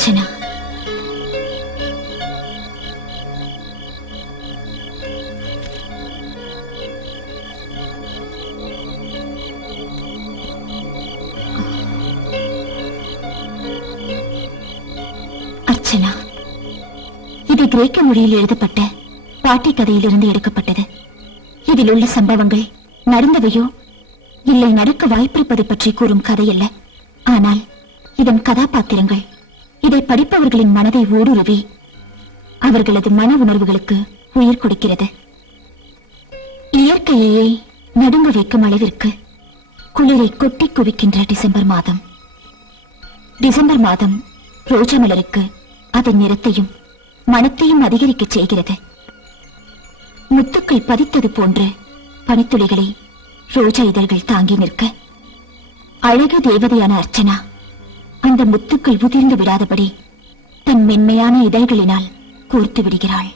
அர்ச்சனா. அர்ச்சனா, இது கிரேக்க மொழியில் எழுதப்பட்ட பாட்டி கதையிலிருந்து எடுக்கப்பட்டது. இதில் உள்ள சம்பவங்கள் நடந்தவையோ இல்லை நடக்க வாய்ப்பிருப்பதை பற்றி கூறும் கதையல்ல. ஆனால் இதன் கதாபாத்திரங்கள் இதை படிப்பவர்களின் மனதை ஊடுருவி அவர்களது மன உணர்வுகளுக்கு உயிர் கொடுக்கிறது. இயற்கையே நடுங்க வைக்கும் அளவிற்கு குளிரை கொட்டி குவிக்கின்ற டிசம்பர் மாதம். டிசம்பர் மாதம் ரோஜா மலருக்கு அதன் நிறத்தையும் மனத்தையும் அதிகரிக்க செய்கிறது. முத்துக்கள் பதித்தது போன்ற பனித்துளிகளை ரோஜா இதழ்கள் தாங்கி நிற்க அழகு தேவதையான அர்ச்சனா அந்த முத்துக்கள் உதிர்ந்து விடாதபடி தன் மென்மையான இதழ்களினால் கோர்த்து விடுகிறாள்.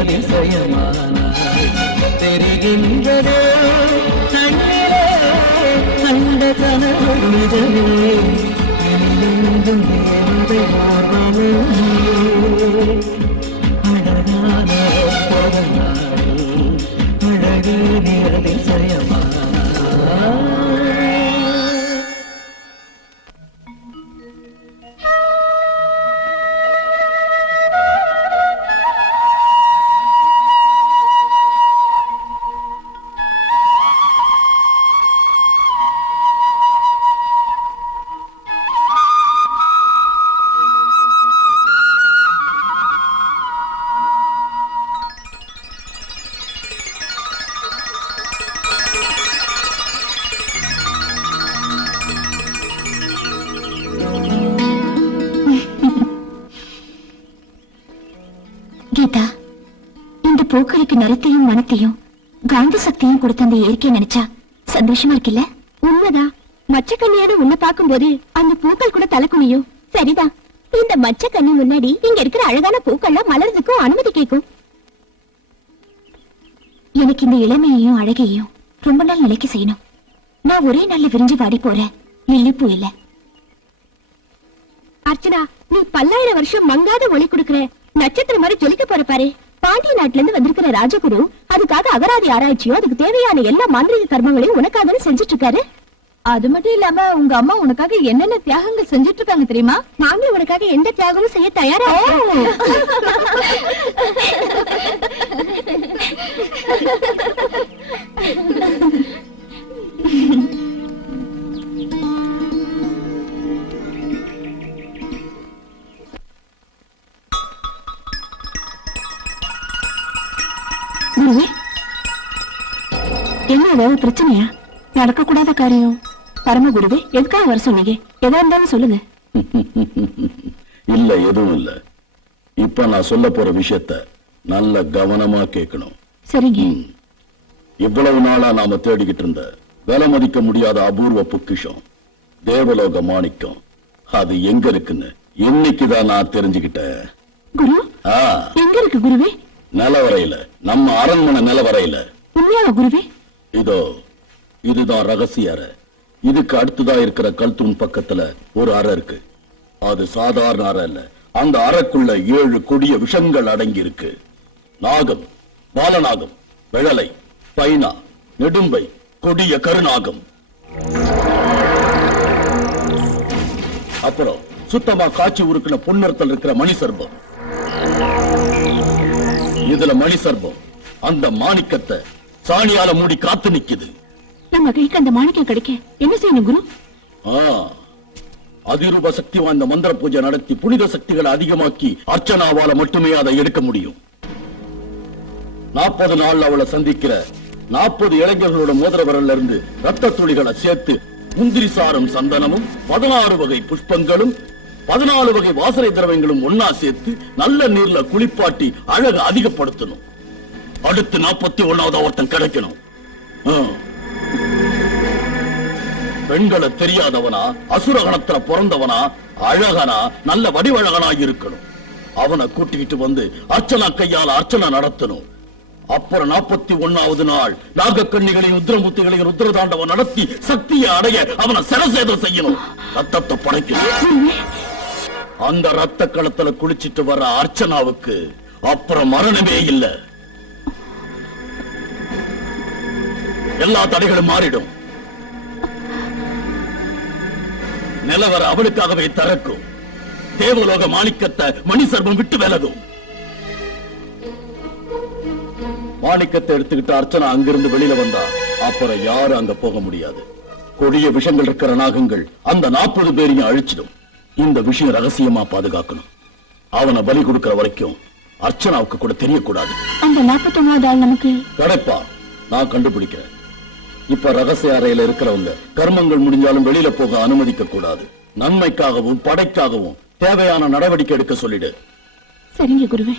அதிசயமானாய் தெரிகின்றதே கண்ட கனவு நிஜமே அழகான அழகே அதிசயமா கீதா, இந்த பூக்களுக்கு நிறத்தையும் மனத்தையும் காந்த சக்தியும் கொடுத்த அந்த இயற்கையை நினைச்சா சந்தோஷமா இருக்குல்ல? உண்மைதான். மச்சக்கண்ணியோட உன்னை பார்க்கும் போது அந்த பூக்கள் கூட தலை குனியும். சரிதான். இந்த மச்சக்கண்ணி முன்னாடி இங்க இருக்கிற அழகான பூக்கள்லாம் மலர்றதுக்கும் அனுமதி கேட்கும். எனக்கு இந்த இளமையையும் அழகையும் ரொம்ப நாள் நிலைக்க செய்யணும். நான் ஒரே நாள்ல விரிஞ்சு வாடி போறேன். லில்லி பூ இல்ல. அர்ச்சனா, நீ பல்லாயிரம் வருஷம் மங்காத ஒளி கொடுக்கிற நட்சத்திரம் மாதிரி ஜொலிக்க போற பாரு. பாண்டிய நாட்டுல இருந்து வந்திருக்கிற ராஜகுரு அதுக்காக அகராதி ஆராய்ச்சியும் அதுக்கு தேவையான எல்லா மாந்திரிக கர்மங்களையும் உனக்காக செஞ்சுட்டு இருக்காரு. அது மட்டும் இல்லாம உங்க அம்மா உனக்காக என்னென்ன தியாகங்கள் செஞ்சுட்டு இருக்காங்க தெரியுமா? நாங்களும் உனக்காக எந்த தியாகமும் செய்ய தயாரா. என்ன ஏதாவது பிரச்சனையா? நடக்க கூடாத காரியம். பரமகுருவே, எதுக்காக வர சொன்னீங்க? எதா இருந்தாலும் சொல்லுங்க. இல்ல, எதுவும் இல்ல. இப்ப நான் சொல்ல போற விஷயத்த நல்ல கவனமா கேட்கணும். சரிங்க. இவ்வளவு நாளா நாம தேடிக்கிட்டு இருந்த விலை மதிக்க முடியாத அபூர்வ பொக்கிஷம் தேவலோக மாணிக்கம், அது எங்க இருக்குன்னு இன்னைக்குதான் நான் தெரிஞ்சுக்கிட்டேன். குரு, எங்க இருக்கு குருவே? நிலவரையில, நம்ம அரண்மனை நிலவரையில. உண்மையா குருவே? இதோ இதுதான் ரகசிய அறை. இதுக்கு அடுத்துதான் இருக்கிற கல்தூன் பக்கத்துல ஒரு அறை இருக்கு. அது சாதாரண அறை இல்ல. அந்த அறைக்குள்ள 7 கொடிய விஷங்கள் அடங்கி இருக்கு. நாகம், பாலநாகம், விழலை, பைனா, நெடும்பை, கொடிய கருநாகம். அப்புறம் சுத்தமா காட்சி உருக்குன பொன்னர்த்தல் இருக்கிற மணி சர்பம். இதுல மணி சர்பம் அந்த மாணிக்கத்தை சாணியால மூடி காத்து நிக்குது. நம்ம கைக்கு அந்த மாணிக்கம் கிடைக்க என்ன செய்யணும் குரு? அதிரூப சக்தி வாய்ந்த மந்திர பூஜை நடத்தி புனித சக்திகளை அதிகமாக்கி அர்ச்சனாவால மட்டுமே அதை எடுக்க முடியும். 40 நாள் அவளை சந்திக்கிற 40 இளைஞர்களோட மோதிர விரல்ல இருந்து ரத்த துளிகளை சேர்த்து முந்திரி சாரம் சந்தனமும் 16 வகை புஷ்பங்களும் 14 வகை வாசனை திரவியங்களும் ஒன்னா சேர்த்து நல்ல நீர்ல குளிப்பாட்டி அழகு அதிகப்படுத்தணும். அடுத்து 41வது ஒருத்தன் கிடைக்கணும். பெண்களை தெரியாதவனா, அசுரகணத்துல பிறந்தவனா, அழகனா, நல்ல வடிவழகனா இருக்கணும். அவனை கூட்டிக்கிட்டு வந்து அர்ச்சனா கையால அர்ச்சனை நடத்தணும். அப்புறம் 41வது நாள் நாகக்கண்ணிகளையும் ருத்ரமூர்த்திகளையும் ருத்ரதாண்டவம் நடத்தி சக்தியை அடைய அவனை சரசேதம் செய்யணும். ரத்தத்தை படைக்கணும். அந்த ரத்த களத்துல குளிச்சிட்டு வர்ற அர்ச்சனாவுக்கு அப்புறம் மரணமே இல்ல. எல்லா தடைகளும் மாறிடும். நிலவர அவளுக்காகவே திறக்கும். தேவலோக மாணிக்கத்தை மணி சர்பம் விட்டு விலகும். மாணிக்கத்தை எடுத்துக்கிட்டு அர்ச்சனா அங்கிருந்து வெளியில வந்தா அப்புறம் யாரும் அங்க போக முடியாது. கொடிய விஷங்கள் இருக்கிற நாகங்கள் அந்த 40 பேரையும் அழிச்சிடும். இந்த விஷயம் ரகசியமா பாதுகாக்கணும். அவனை பலி கொடுக்கிற வரைக்கும் அர்ச்சனாவுக்கு கூட தெரியக்கூடாது. அந்த 41வது ஆள் நமக்கு கிடைப்பா, நான் கண்டுபிடிக்கிறேன். இப்ப ரகசிய அறையில இருக்கிறவங்க கர்மங்கள் முடிஞ்சாலும் வெளியில போக அனுமதிக்க கூடாது. நன்மைக்காகவும் படைக்காகவும் தேவையான நடவடிக்கை எடுக்க சொல்லிடு. சரிங்க குருவே.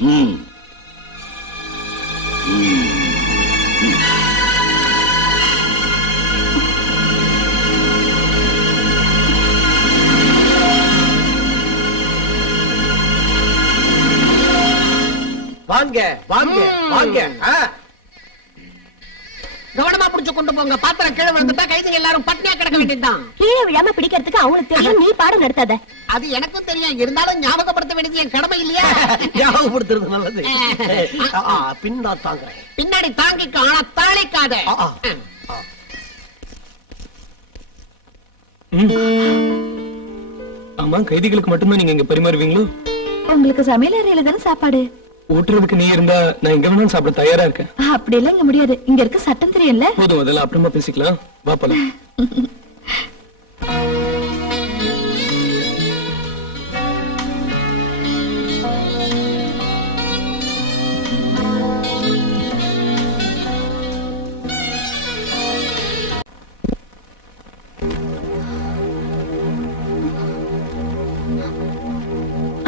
வாங்க வாங்க வாங்க. கவனமா புடிச்சு கொண்டு போங்க. பாத்திரம் கீழே விழுந்துட்டா கைதிகள் எல்லாரும் பட்னியா கிடக்க வேண்டியதுதான். கீழே விழாம பிடிக்கிறதுக்கு அவங்களுக்கு தெரியும், நீ பாடம் நடத்தாத. அது எனக்கும் தெரியும், இருந்தாலும் ஞாபகப்படுத்த வேண்டியது என் கடமை இல்லையா? ஞாபகப்படுத்துறது நல்லது. பின்னா தாங்குறேன். பின்னாடி தாங்கிக்க, ஆனா தாளிக்காத. ஆமா, கைதிகளுக்கு மட்டும்தான் நீங்க இங்க பரிமாறுவீங்களோ? உங்களுக்கு சமையல் அறையில தானே சாப்பாடு. ஊட்டுறதுக்கு நீ இருந்தா நான் எங்க வேணாலும் சாப்பிட தயாரா இருக்கேன். அப்படி எல்லாம் இங்க முடியாது, இங்க இருக்க சட்டம் தெரியல. போதும், அதெல்லாம் அப்புறமா பேசிக்கலாம். வா போலாம்.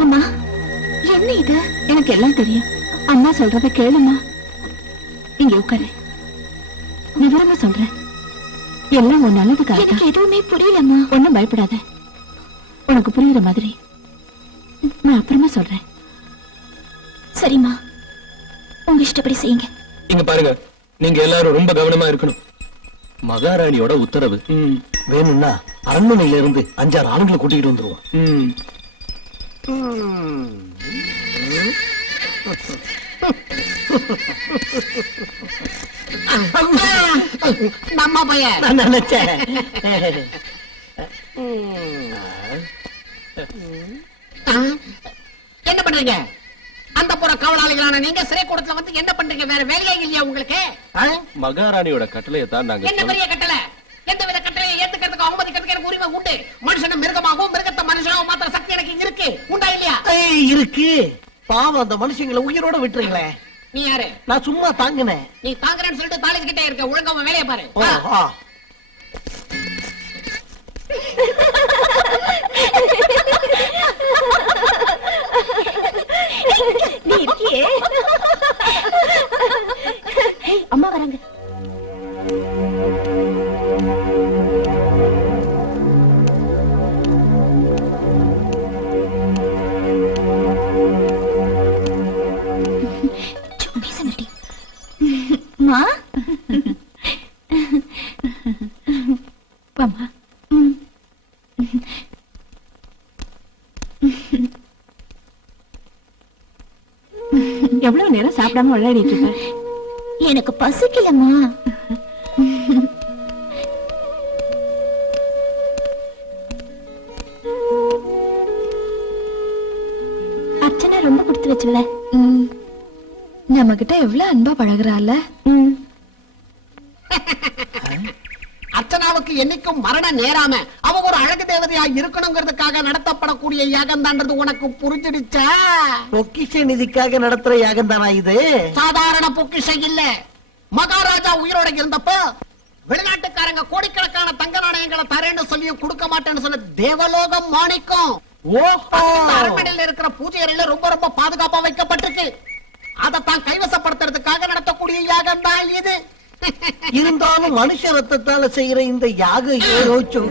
அம்மா, என்ன இது? எனக்கு எல்லாம் தெரியும். அம்மா சொல்றத கேளுமா. இங்க உட்காரு, விவரமா சொல்றேன். எல்லாம் உன் நல்லதுக்காக. எனக்கு எதுவுமே புரியலம்மா. ஒண்ணும் பயப்படாத, உனக்கு புரியுற மாதிரி நான் அப்புறமா சொல்றேன். சரிம்மா, உங்க இஷ்டப்படி செய்யுங்க. இங்க பாருங்க, நீங்க எல்லாரும் ரொம்ப கவனமா இருக்கணும். மகாராணியோட உத்தரவு. வேணும்னா அரண்மனையில இருந்து 5-6 ஆளுங்களை கூட்டிக்கிட்டு வந்துருவோம். நம்ம பையன் நான் நினைச்சேன். என்ன பண்றீங்க? அந்த புற காவலாளிகளான நீங்க சிறை கூடத்துல வந்து என்ன பண்றீங்க? வேற வேலையே இல்லையா உங்களுக்கு? மகாராணியோட கட்டளையை தான் நாங்க. என்ன பெரிய கட்டளை? எந்த வித கட்டளையை ஏத்துக்கிறதுக்கு அவமதிக்கிறதுக்கு எனக்கு உரிமை உண்டு. மனுஷனும் மிருகமாகவும் மிருகத்தை மனுஷனாகவும் மாத்திர சக்தி எனக்கு இருக்கு. உண்டா இல்லையா? இருக்கு. பாவம், அந்த மனுஷங்களை உயிரோட விட்டுறீங்களே. நீ யாரு? நான் சும்மா தாங்கினேன். நீ தாங்குறேன்னு சொல்லிட்டு தாளிச்சுக்கிட்டே இருக்க. ஒழுங்கா உன் வேலையை பாரு. நீ இருக்கியே. அம்மா வராங்க. மா, வாமா. எவ்வளவு நேரம் சாப்பிடாம விளையாடிட்டு இருப்ப? எனக்கு பசிக்கலம்மா. அர்ச்சனா ரொம்ப கொடுத்து வச்சுல. நம்ம கிட்ட எவ்வளவு அன்பா பழகுறால. அர்ச்சனாவுக்கு என்னைக்கும் மரணம் நேராம அவ ஒரு அழகு தேவதையா இருக்கணுங்கிறதுக்காக நடத்தப்படக்கூடிய யாகம் தான்றது உனக்கு புரிஞ்சிடுச்சா? பொக்கிஷ நிதிக்காக நடத்துற யாகம் தானா இது? சாதாரண பொக்கிஷம் இல்ல. மகாராஜா உயிரோட இருந்தப்போ வெளிநாட்டுக்காரங்க கோடிக்கணக்கான தங்க நாணயங்களை தரேன்னு சொல்லி கொடுக்க மாட்டேன்னு சொன்ன தேவலோகம் மாணிக்கம் அரண்மனையில் இருக்கிற பூஜை அறையில ரொம்ப ரொம்ப பாதுகாப்பா வைக்கப்பட்டிருக்கு. அதைத்தான் கைவசப்படுத்துறதுக்காக நடத்தக்கூடிய யாகம் தான் இது. இருந்தாலும் மனுஷ ரத்தத்தால செய்யற இந்த யாகம் ஏதோச்சு.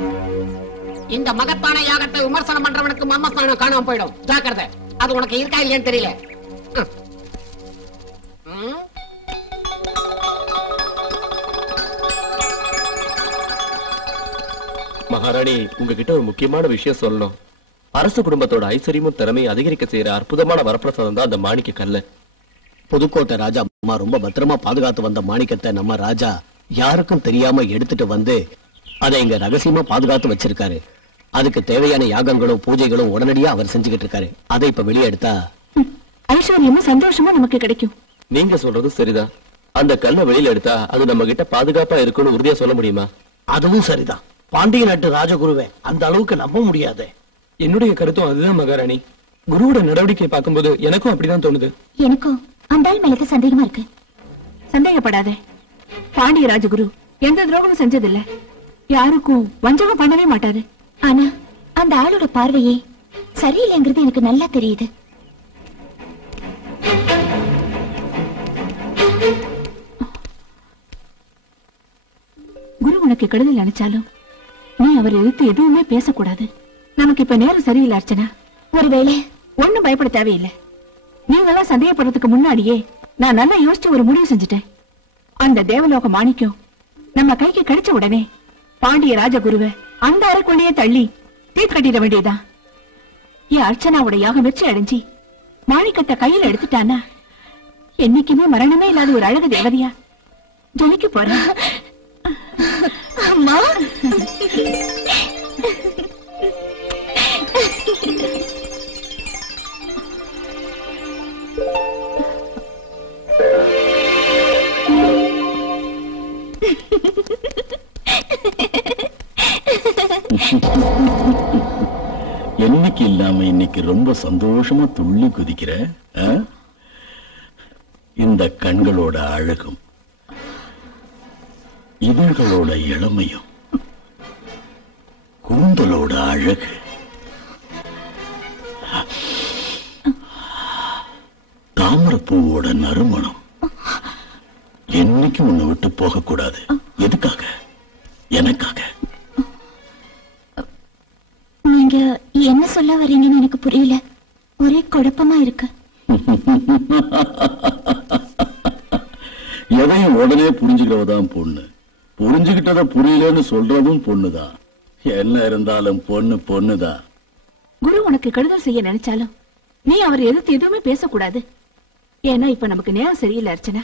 இந்த மகத்தான யாகத்தை விமர்சனம் பண்றவனுக்கு மர்மஸ்தானம் காணாம போயிடும். ஜாக்கிரதை. அது உனக்கு இருக்கா இல்லையான்னு தெரியல. மகாராணி, உங்ககிட்ட ஒரு முக்கியமான விஷயம் சொல்லணும். அரச குடும்பத்தோட ஐஸ்வர்யமும் திறமையும் அதிகரிக்க செய்யற அற்புதமான வரப்பிரசாதம் தான் அந்த மாணிக்க கல்ல. புதுக்கோட்டை ராஜா அம்மா ரொம்ப பத்திரமா பாதுகாத்து வந்த மாணிக்கத்தை நம்ம ராஜா யாருக்கும் தெரியாம எடுத்துட்டு வந்து அதை இங்க ரகசியமா பாதுகாத்து வச்சிருக்காரு. அதுக்கு தேவையான யாகங்களும் பூஜைகளும் உடனடியா அவர் செஞ்சுக்கிட்டு இருக்காரு. அதை இப்ப வெளியே எடுத்தா ஐஸ்வர்யமும் சந்தோஷமும் நமக்கு கிடைக்கும். நீங்க சொல்றது சரிதான். அந்த கல்லை வெளியில எடுத்தா அது நம்ம கிட்ட பாதுகாப்பா இருக்குன்னு உறுதியா சொல்ல முடியுமா? அதுவும் சரிதான். பாண்டிய நாட்டு ராஜகுருவை அந்த அளவுக்கு நம்ப முடியாது. என்னுடைய கருத்தும் அதுதான் மகாராணி. குருவோட நடவடிக்கை பார்க்கும்போது எனக்கும் அப்படிதான் தோணுது. எனக்கும் அந்த ஆள் மேல சந்தேகமா இருக்கு. சந்தேகப்படாதே. பாண்டிய ராஜகுரு எந்த துரோகமும் செஞ்சதில்ல, யாருக்கும் வஞ்சகம் பண்ணவே மாட்டாரு. ஆனா அந்த ஆளோட பார்வையே சரியில்லைங்கிறது எனக்கு நல்லா தெரியுது. குரு உனக்கு கெடுதல் நினைச்சாலும் நீ அவர் எதிர்த்து எதுவுமே பேசக்கூடாது. நமக்கு இப்ப நேரம் சரியில்லை அர்ச்சனா. ஒருவேளை ஒண்ணும் பயப்பட தேவையில்லை. நீங்கெல்லாம் சந்தேகப்படுறதுக்கு முன்னாடியே நான் நல்லா யோசிச்சு ஒரு முடிவு செஞ்சுட்டேன். அந்த தேவலோக மாணிக்கம் நம்ம கைக்கு கிடைச்ச உடனே பாண்டிய ராஜகுருவை அந்த அறைக்குள்ளேயே தள்ளி தீர்த்து கட்டிட வேண்டியதுதான். என் அர்ச்சனாவோட யாகம் வெற்றி அடைஞ்சி மாணிக்கத்தை கையில எடுத்துட்டானா என்னைக்குமே மரணமே இல்லாத ஒரு அழகு தேவதையா ஜொலிக்க போறேன். அம்மா, என்னைக்கு இல்லாம இன்னைக்கு ரொம்ப சந்தோஷமா துள்ளி குதிக்கிற. இந்த கண்களோட அழகும் இதழ்களோட இளமையும் கூந்தலோட அழகு தாமரைப்பூவோட நறுமணம் என்னைக்கும் உன்னை விட்டு போக கூடாது. எதுக்காக? எனக்காக. நீங்க என்ன சொல்ல வர்றீங்கன்னு எனக்கு புரியல. ஒரே குழப்பமா இருக்கு. எதையும் உடனே புரிஞ்சுக்கிறதான் பொண்ணு. புரிஞ்சுகிட்டத புரியலன்னு சொல்றதும் பொண்ணுதான். என்ன இருந்தாலும் பொண்ணு பொண்ணுதான். குரு உனக்கு கெடுதல் செய்ய நினைச்சாலும் நீ அவர் எதிர்த்து எதுவுமே பேசக்கூடாது. ஏன்னா இப்ப நமக்கு நேரம் சரியில்லை அர்ச்சனா.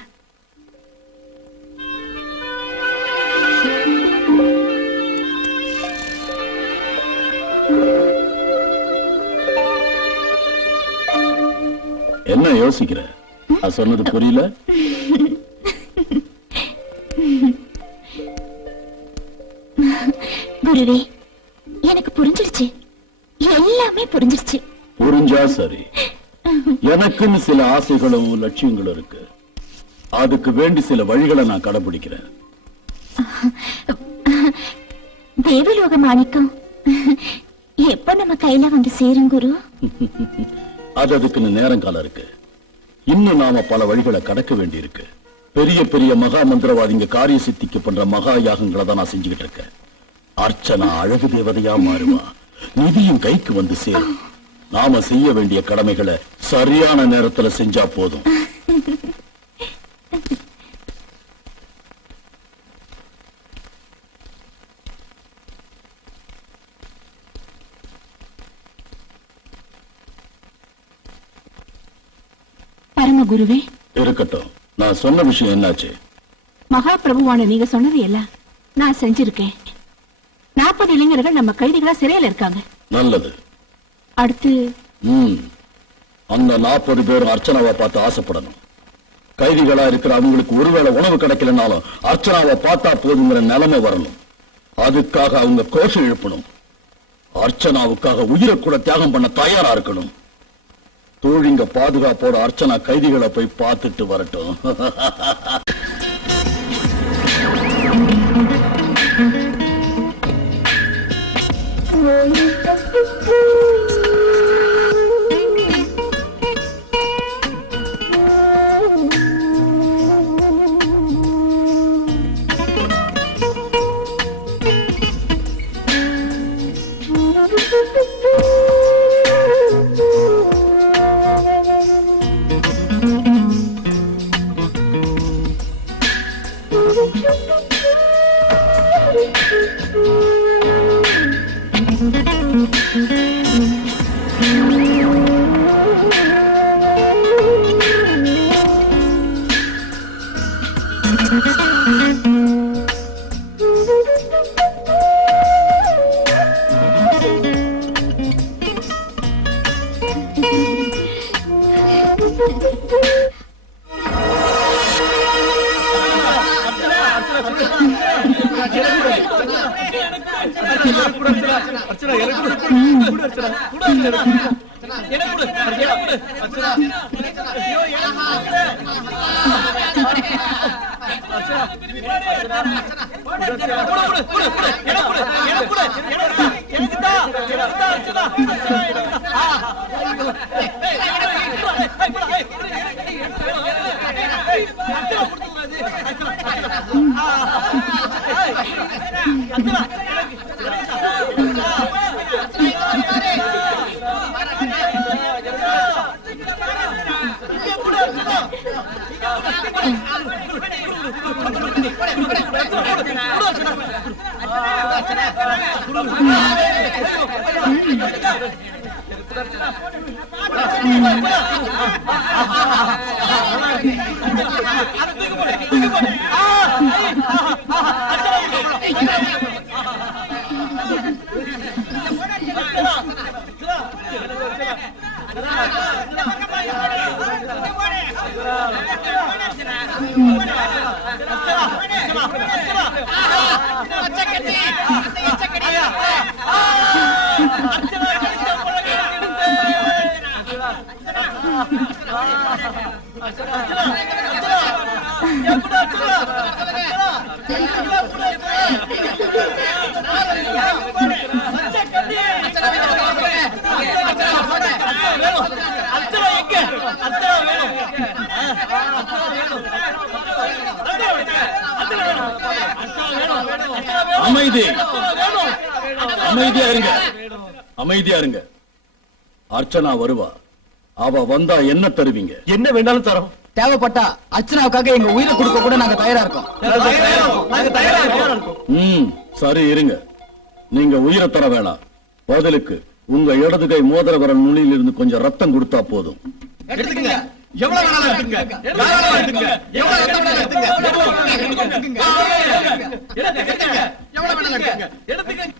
என்ன யோசிக்கிற? நான் சொன்னது புரியல? குருவே, எனக்கு புரிஞ்சிருச்சு. எல்லாமே புரிஞ்சிருச்சு. புரிஞ்சா சரி. எனக்குன்னு சில ஆசைகளும் லட்சியங்களும் இருக்கு. அதுக்கு வேண்டி சில வழிகளை நான் கடைபிடிக்கிறேன். தேவலோக மாணிக்கம் எப்ப நம்ம கையில வந்து சேரும் குரு? அது அதுக்குன்னு நேரம் காலம் இருக்கு. இன்னும் நாம பல வழிகளை கடக்க வேண்டி இருக்கு. பெரிய பெரிய மகா மந்திரவாதிங்க காரிய சித்திக்கு பண்ற மகா யாகங்களை தான் நான் செஞ்சுக்கிட்டு இருக்கேன். அர்ச்சனா அழகு தேவதையா மாறுவா. நிதியும் கைக்கு வந்து சேரும். நாம செய்ய வேண்டிய கடமைகளை சரியான நேரத்துல செஞ்சா போதும். பரம குருவே, இருக்கட்டும். நான் சொன்ன விஷயம் என்னாச்சு? மகா பிரபுவான நீங்க சொன்னது எல்லாம் நான் செஞ்சிருக்கேன். 40 இளைஞர்கள் நம்ம கைதிகளா சிறையில இருக்காங்க. நல்லது. அடுத்து அந்த 40 பேரும் அர்ச்சனாவை பார்த்து ஆசைப்படணும். கைதிகளா இருக்கிற அவங்களுக்கு ஒருவேளை உணவு கிடைக்கலனாலும் அர்ச்சனாவை பார்த்தா போதுங்கிற நிலைமை வரணும். அதுக்காக அவங்க கோஷம் எழுப்பணும். அர்ச்சனாவுக்காக உயிரை கூட தியாகம் பண்ண தயாரா இருக்கணும். தோழிங்க பாதுகாப்போட அர்ச்சனா கைதிகளை போய் பார்த்துட்டு வரட்டும். அமைதி, அமைதியா இருங்க, அமைதியா இருங்க. அர்ச்சனா வருவா. அவ வந்தா என்ன தருவீங்க? என்ன வேண்டாலும் தரோம். தேவைப்பட்டா அர்ச்சனாவுக்காக எங்க உயிரை கொடுக்க கூட நாங்க தயாரா இருக்கோம். சரி இருங்க. நீங்க உயிரை தர வேணாம். பதிலுக்கு உங்க இடது கை மோதிர விரல் நுனியில் இருந்து கொஞ்சம் ரத்தம் கொடுத்தா போதும். எடுத்துக்கங்க. எவ்வளவு வேணாலும் எடுத்துக்கங்க. தாராளமா எடுத்துக்கங்க. எவ்வளவு ரத்தம் வேணாலும் எடுத்துக்கங்க. எடுத்துக்கங்க. எவ்வளவு வேணாலும் எடுத்துக்கங்க. எடுத்துக்கங்க.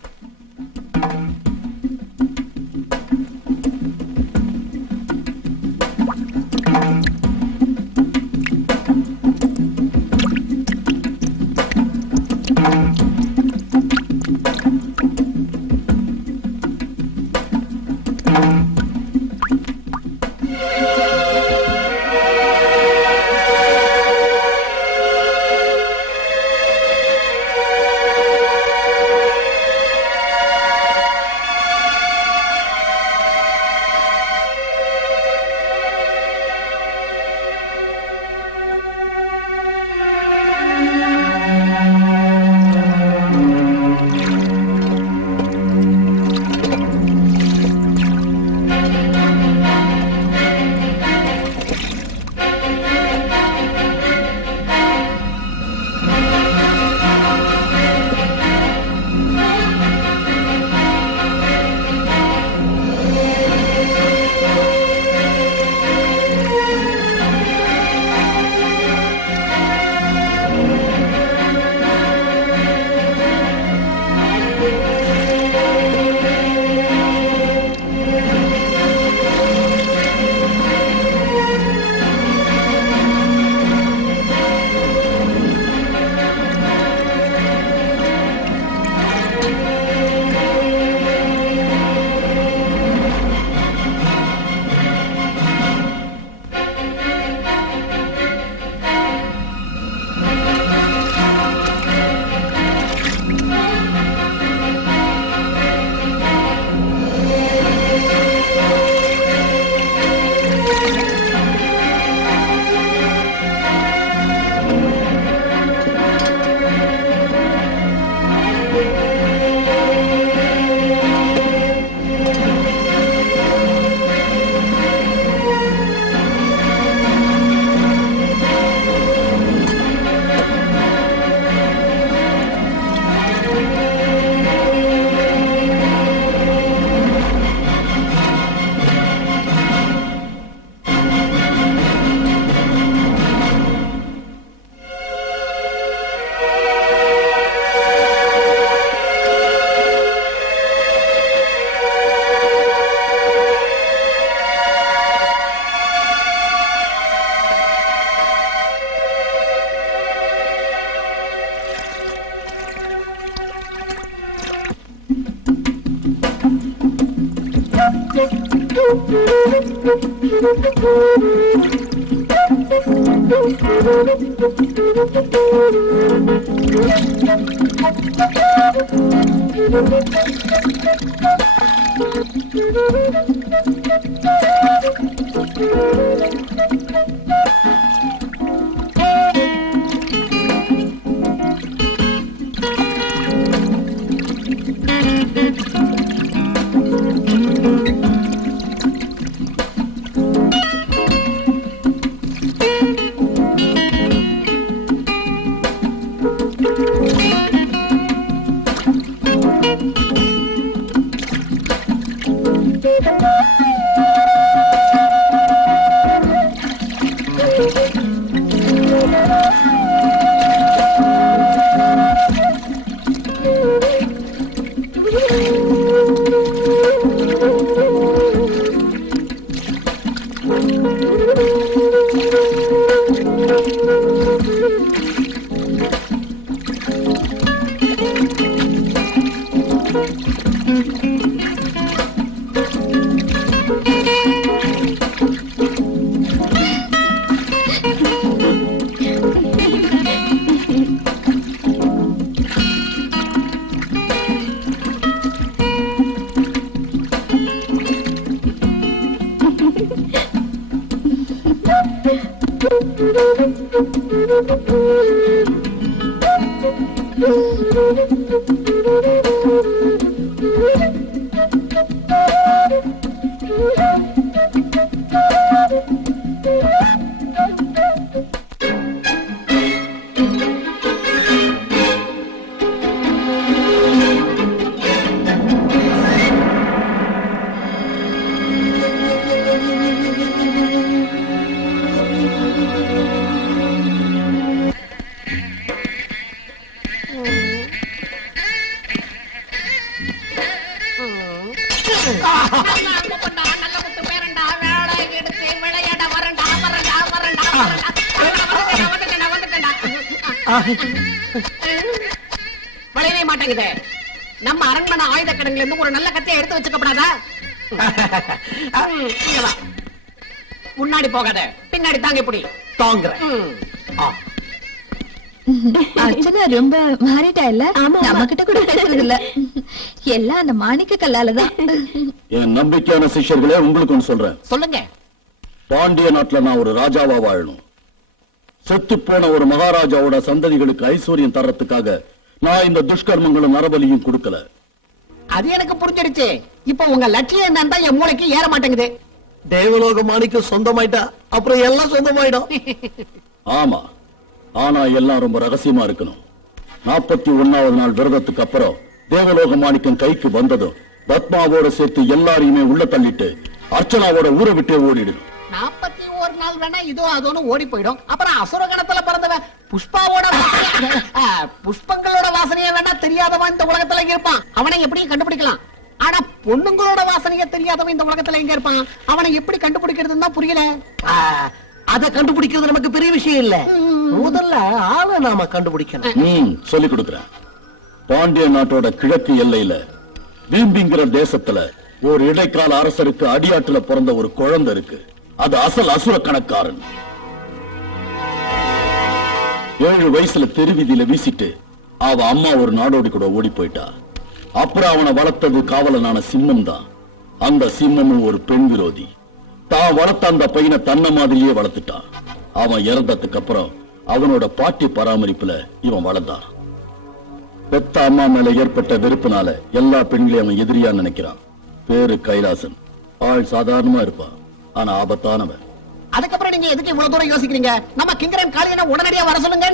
வளையவே மாட்டேங்குது. நம்ம அரண்மனை ஆயுத கிடங்குல இருந்து ஒரு நல்ல கத்தியை எடுத்து வச்சுக்கப்படாதா? முன்னாடி போகாத, பின்னாடி தாங்க. இப்படி தாங்குறேன். அர்ச்சனா ரொம்ப மாறிட்டா இல்ல? நம்ம கிட்ட கூட பேசுறது இல்ல. எல்லாம் அந்த மாணிக்க கல்லாலதான். என் நம்பிக்கையான சிஷ்யர்களே, உங்களுக்கு ஒன்று சொல்றேன். சொல்லுங்க. பாண்டிய நாட்டுல நான் ஒரு ராஜாவா வாழணும். செத்து போன ஒரு மகாராஜாவோட சந்ததிகளுக்கு ஐஸ்வர்யம் தர்றதுக்காக நான் இந்த துஷ்கர்மங்களும் நரபலியும் கொடுக்கல. அது எனக்கு புரிஞ்சிருச்சு. இப்ப உங்க லட்சியம் என்னன்னு தான் என் மூளைக்கு ஏற மாட்டேங்குது. தேவலோக மாணிக்கம் சொந்தமாயிட்டா அப்புறம் எல்லாம் சொந்தமாயிடும். ஆமா, ஆனா எல்லாம் ரொம்ப ரகசியமா இருக்கணும். 41வது நாள் விரதத்துக்கு அப்புறம் தேவலோக மாணிக்கம் கைக்கு வந்ததும் பத்மாவோட சேர்த்து எல்லாரையுமே உள்ள தள்ளிட்டு அர்ச்சனாவோட ஊரை விட்டே ஓடிடும். 41 நாள் வேணா இதோ அதோன்னு ஓடி போயிடும். அப்புறம் அசுரகணத்துல பிறந்தவன் புஷ்பாவோட புஷ்பங்களோட வாசனையை வேணா தெரியாதவன் இந்த உலகத்துல இருப்பான். அவனை எப்படி கண்டுபிடிக்கலாம்? ஆனா பொண்ணுங்களோட வாசனையை தெரியாதவன் இந்த உலகத்துல எங்க இருப்பான்? அவனை எப்படி கண்டுபிடிக்கிறதுன்னு தான் புரியல. அத கண்டுபிடிக்கிறது நமக்கு பெரிய விஷயம் இல்ல. முதல்ல ஆளை நாம கண்டுபிடிக்கணும். சொல்லிக் கொடுக்கிறேன். பாண்டிய நாட்டோட கிழக்கு எல்லையில வீம்பிங்கிற தேசத்துல ஒரு இடைக்கால அரசருக்கு அடியாட்டுல பிறந்த ஒரு குழந்தை இருக்கு. அது அசல் அசுர கணக்காரன். 7 வயசுல தெருவீதியில வீசிட்டு அவ அம்மா ஒரு நாடோடி கூட ஓடி போயிட்டா. அப்புறம் அவனை வளர்த்தது காவலனான சிம்மம் தான். அந்த சிம்மமும் ஒரு பெண் விரோதி. தான் வளர்த்த அந்த பையனை தன்ன மாதிரியே வளர்த்துட்டான். அவன் இறந்ததுக்கு அப்புறம் அவனோட பாட்டி பராமரிப்புல இவன் வளர்ந்தான். பெத்த அம்மா மேல ஏற்பட்ட வெறுப்புனால எல்லா பெண்களையும் அவன் எதிரியா நினைக்கிறான். பேரு கைலாசன். ஆள் சாதாரணமா இருப்பான், ஆனா ஆபத்தானவன். அதுக்கப்புறம் நீங்க எதுக்கு இவ்வளவு தூரம் யோசிக்கிறீங்க? நம்ம கிங்கரன் காளியனை உடனடியா வர சொல்லுங்க.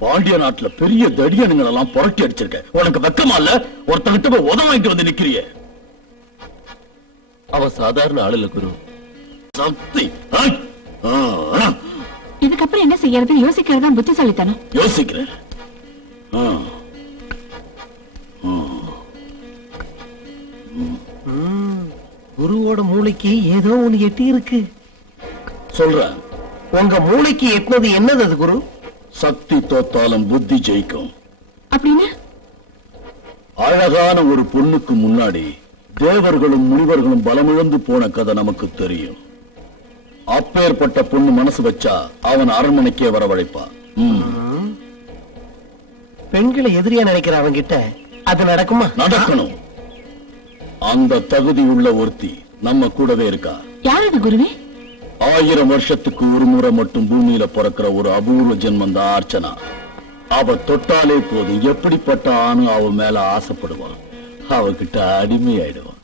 பாண்டிய நாட்டுல பெரிய தடியனுங்கள் எல்லாம் புரட்டி அடிச்சிருக்க. உனக்கு வெக்கமா இல்ல? ஒருத்தங்கிட்ட போய் உதவ வாங்கிட்டு வந்து நிக்கிறிய. அவன் சாதாரண ஆள் இல்ல குரு. சக்தி இதுக்கப்புறம் என்ன செய்யறது யோசிக்கிறதா புத்திசாலித்தனம். யோசிக்கிறேன். குருவோட மூளைக்கு ஏதோ ஒண்ணு எட்டி இருக்கு. சொல்றேன். உங்க மூளைக்கு எட்டினது என்னது அது குரு? சக்தி தோத்தாலும் புத்தி ஜெயிக்கும். அப்படின்னா அழகான ஒரு பொண்ணுக்கு முன்னாடி தேவர்களும் முனிவர்களும் பலமிழந்து போன கதை நமக்கு தெரியும். அப்பேற்பட்ட பொண்ணு மனசு வச்சா அவன் அரண்மனைக்கே வரவழைப்பா. பெண்களை எதிரியா நினைக்கிற அவங்க கிட்ட அது நடக்குமா? நடக்கணும். அந்த தகுதி உள்ள ஒருத்தி நம்ம கூடவே இருக்கா. யாரது குருவே? 1000 வருஷத்துக்கு ஒரு முறை மட்டும் பூமியில பிறக்கிற ஒரு அபூர்வ ஜென்மம் தான் அர்ச்சனா. அவ தொட்டாலே போதும் எப்படிப்பட்ட ஆணும் அவ மேல ஆசைப்படுவான். அவகிட்ட அடிமையாயிடுவான்.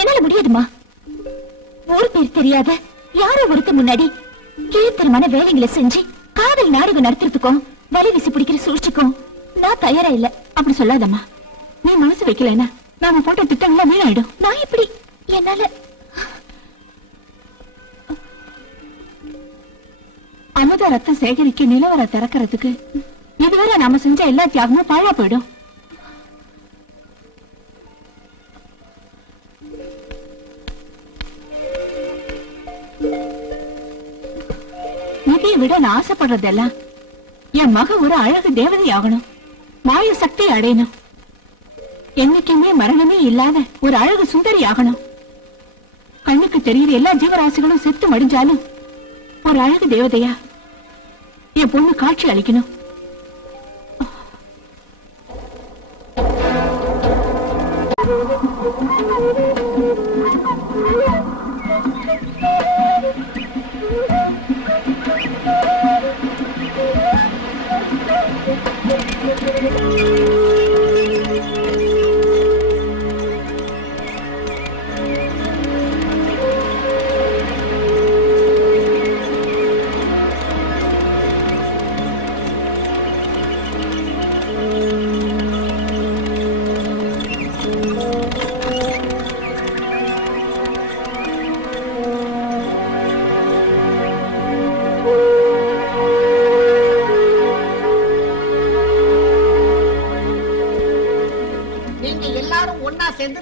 என்னால முடியாதுமா. ஊர் பேர் தெரியாத யாரோ ஒருத்த முன்னாடி கீழ்த்தரமான வேலைகளை செஞ்சு காதல் நாடகம் நடத்துறதுக்கும் வலை வீசி பிடிக்கிற சூழ்ச்சிக்கும் நான் தயாரா இல்ல. அப்படி சொல்லாதம்மா. நீ மனசு வைக்கலன்னா நாம போட்ட திட்டங்கள்லாம் வீணாயிடும். நான் எப்படி என்னால அமுத ரத்தம் சேகரிக்க நிலவர திறக்கிறதுக்கு இதுவரை நாம செஞ்ச எல்லா தியாகமும் பாழா போயிடும். நிதியை விட நான் ஆசைப்படுறதெல்லாம் என் மக ஒரு அழகு தேவதை ஆகணும், மாய சக்தி அடையணும், என்னைக்குமே மரணமே இல்லாத ஒரு அழகு சுந்தரி ஆகணும். கண்ணுக்கு தெரிகிற எல்லா ஜீவராசிகளும் செத்து மடிஞ்சாலும் ஒரு அழகு தேவதையா என் பொண்ணு காட்சி அளிக்கணும்.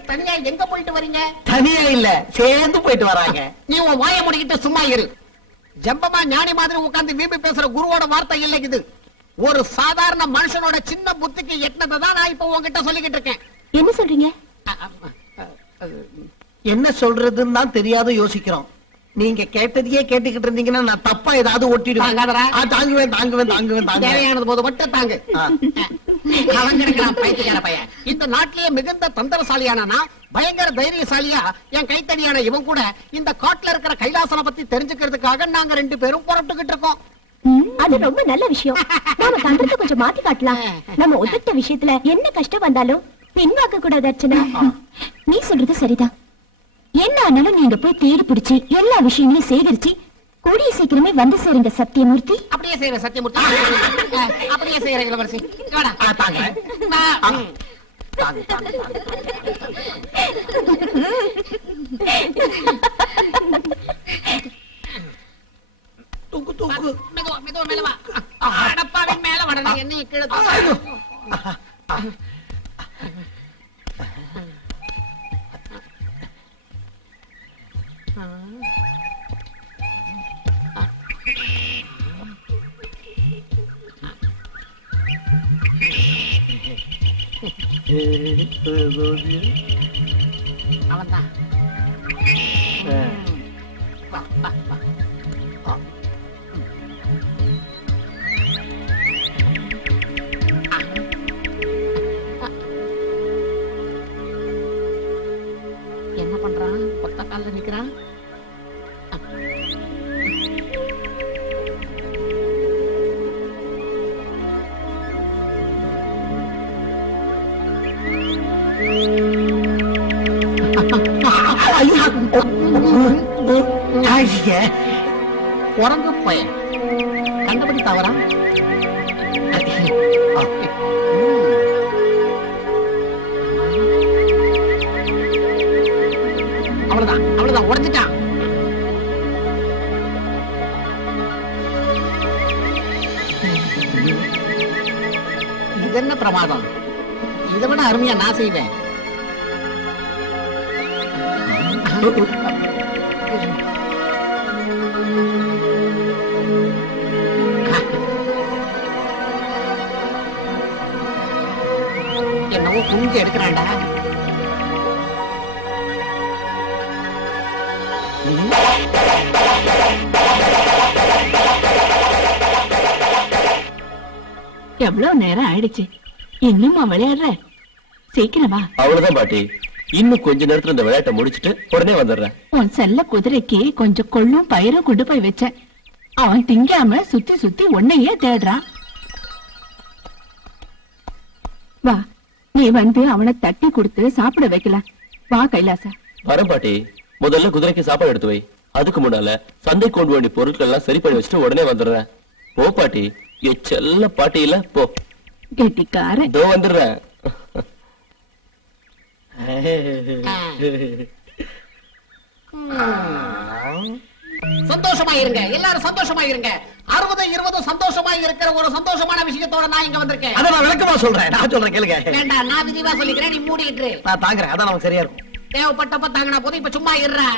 தனியா எங்க போயிட்டு வரீங்க? தனியா இல்ல, சேர்ந்து போயிட்டு வராங்க. நீ உன் வாயை முடிக்கிட்டு சும்மா இரு. ஜம்பமா ஞானி மாதிரி உட்கார்ந்து வீம்பி பேசுற குருவோட வார்த்தை இல்லை இது. ஒரு சாதாரண மனுஷனோட சின்ன புத்திக்கு எட்டினதை தான் நான் இப்ப உங்ககிட்ட சொல்லிக்கிட்டு இருக்கேன். என்ன சொல்றீங்க? என்ன சொல்றதுன்னு தான் தெரியாத யோசிக்கிறோம். நீங்க கேட்டதையே கேட்டுக்கிட்டு இருந்தீங்கன்னா நான் தப்பா ஏதாவது ஒட்டிடுவேன். தாங்குவேன் தாங்குவேன் தாங்குவேன். தேவையானது போது மட்டும் தாங்கு. பைத்தியக்கார பையன். இந்த நாட்டிலேயே மிகுந்த தந்திரசாலியான பயங்கர தைரியசாலியா என் கைத்தடியான இவன் கூட இந்த காட்டுல இருக்கிற கைலாசனை பத்தி தெரிஞ்சுக்கிறதுக்காக நாங்க 2 பேரும் புறப்பட்டுக்கிட்டு இருக்கோம். அது ரொம்ப நல்ல விஷயம். நாம தந்திரத்தை கொஞ்சம் மாத்தி காட்டலாம். நம்ம ஒதுட்ட விஷயத்துல என்ன கஷ்டம் வந்தாலும் பின்வாக்க கூடாது அர்ச்சனா. நீ சொல்றது சரிதான். என்ன ஆனாலும் நீங்க போய் தேடி பிடிச்சி எல்லா விஷயங்களையும் சேகரிச்சு கூடிய சீக்கிரமே வந்து சேருங்க சத்தியமூர்த்தி. அப்படியே செய்யற சத்தியமூர்த்தி. அப்படியே செய்யற இளவரசி. தூக்கு தூக்கு. மெதுவா மெதுவா மேல வா. அடப்பாவின் மேல வடல என்னைய கீழே. அவன்தான். என்ன பண்றான்? ஒத்த கால்ல நிக்கிறான். குரங்கு பையன் கண்டுபிடி தவறா? அவ்வளவுதான் அவ்வளவுதான், உடைஞ்சிட்டான். இது என்ன பிரமாதம்? இதை விட அருமையா நான் செய்வேன். என்னவோ குஞ்சு எடுக்கிறான்டா. எவ்வளவு நேரம் ஆயிடுச்சு, இன்னுமா விளையாடுற? சீக்கிரமா. அவ்வளவுதான் பாட்டி, இன்னும் கொஞ்ச நேரத்துல இந்த விளையாட்டை முடிச்சிட்டு உடனே வந்துடுறேன். உன் செல்ல குதிரைக்கு கொஞ்சம் கொள்ளும் பயிரும் கொண்டு போய் வச்சேன். அவன் திங்காம சுத்தி சுத்தி உன்னையே தேடுறான். வா, நீ வந்து அவனை தட்டி கொடுத்து சாப்பிட வைக்கலாம். வா கைலாசா. வரேன் பாட்டி, முதல்ல குதிரைக்கு சாப்பாடு எடுத்து வை. அதுக்கு முன்னால சந்தை கொண்டு வேண்டிய பொருட்கள் எல்லாம் சரி பண்ணி வச்சுட்டு உடனே வந்துடுறேன். போ பாட்டி, என் செல்ல பாட்டி இல்ல, போ. கெட்டிக்காரன். இதோ வந்துடுறேன். சந்தோஷமா இருங்க, எல்லாரும் சந்தோஷமா இருங்க. 60 20 சந்தோஷமா இருக்கிற ஒரு சந்தோஷமான விஷயத்தோட நான் இங்க வந்திருக்கேன். அத நான் விளக்கமா சொல்றேன். நான் சொல்றேன் கேளுங்க. வேண்டாம், நான் விரிவா சொல்லிக்கிறேன், நீ மூடிட்டு. நான் தாங்குறேன், அதான் நமக்கு சரியா இருக்கும். தேவைப்பட்டப்ப தாங்கினா போதும், இப்ப சும்மா இருறா.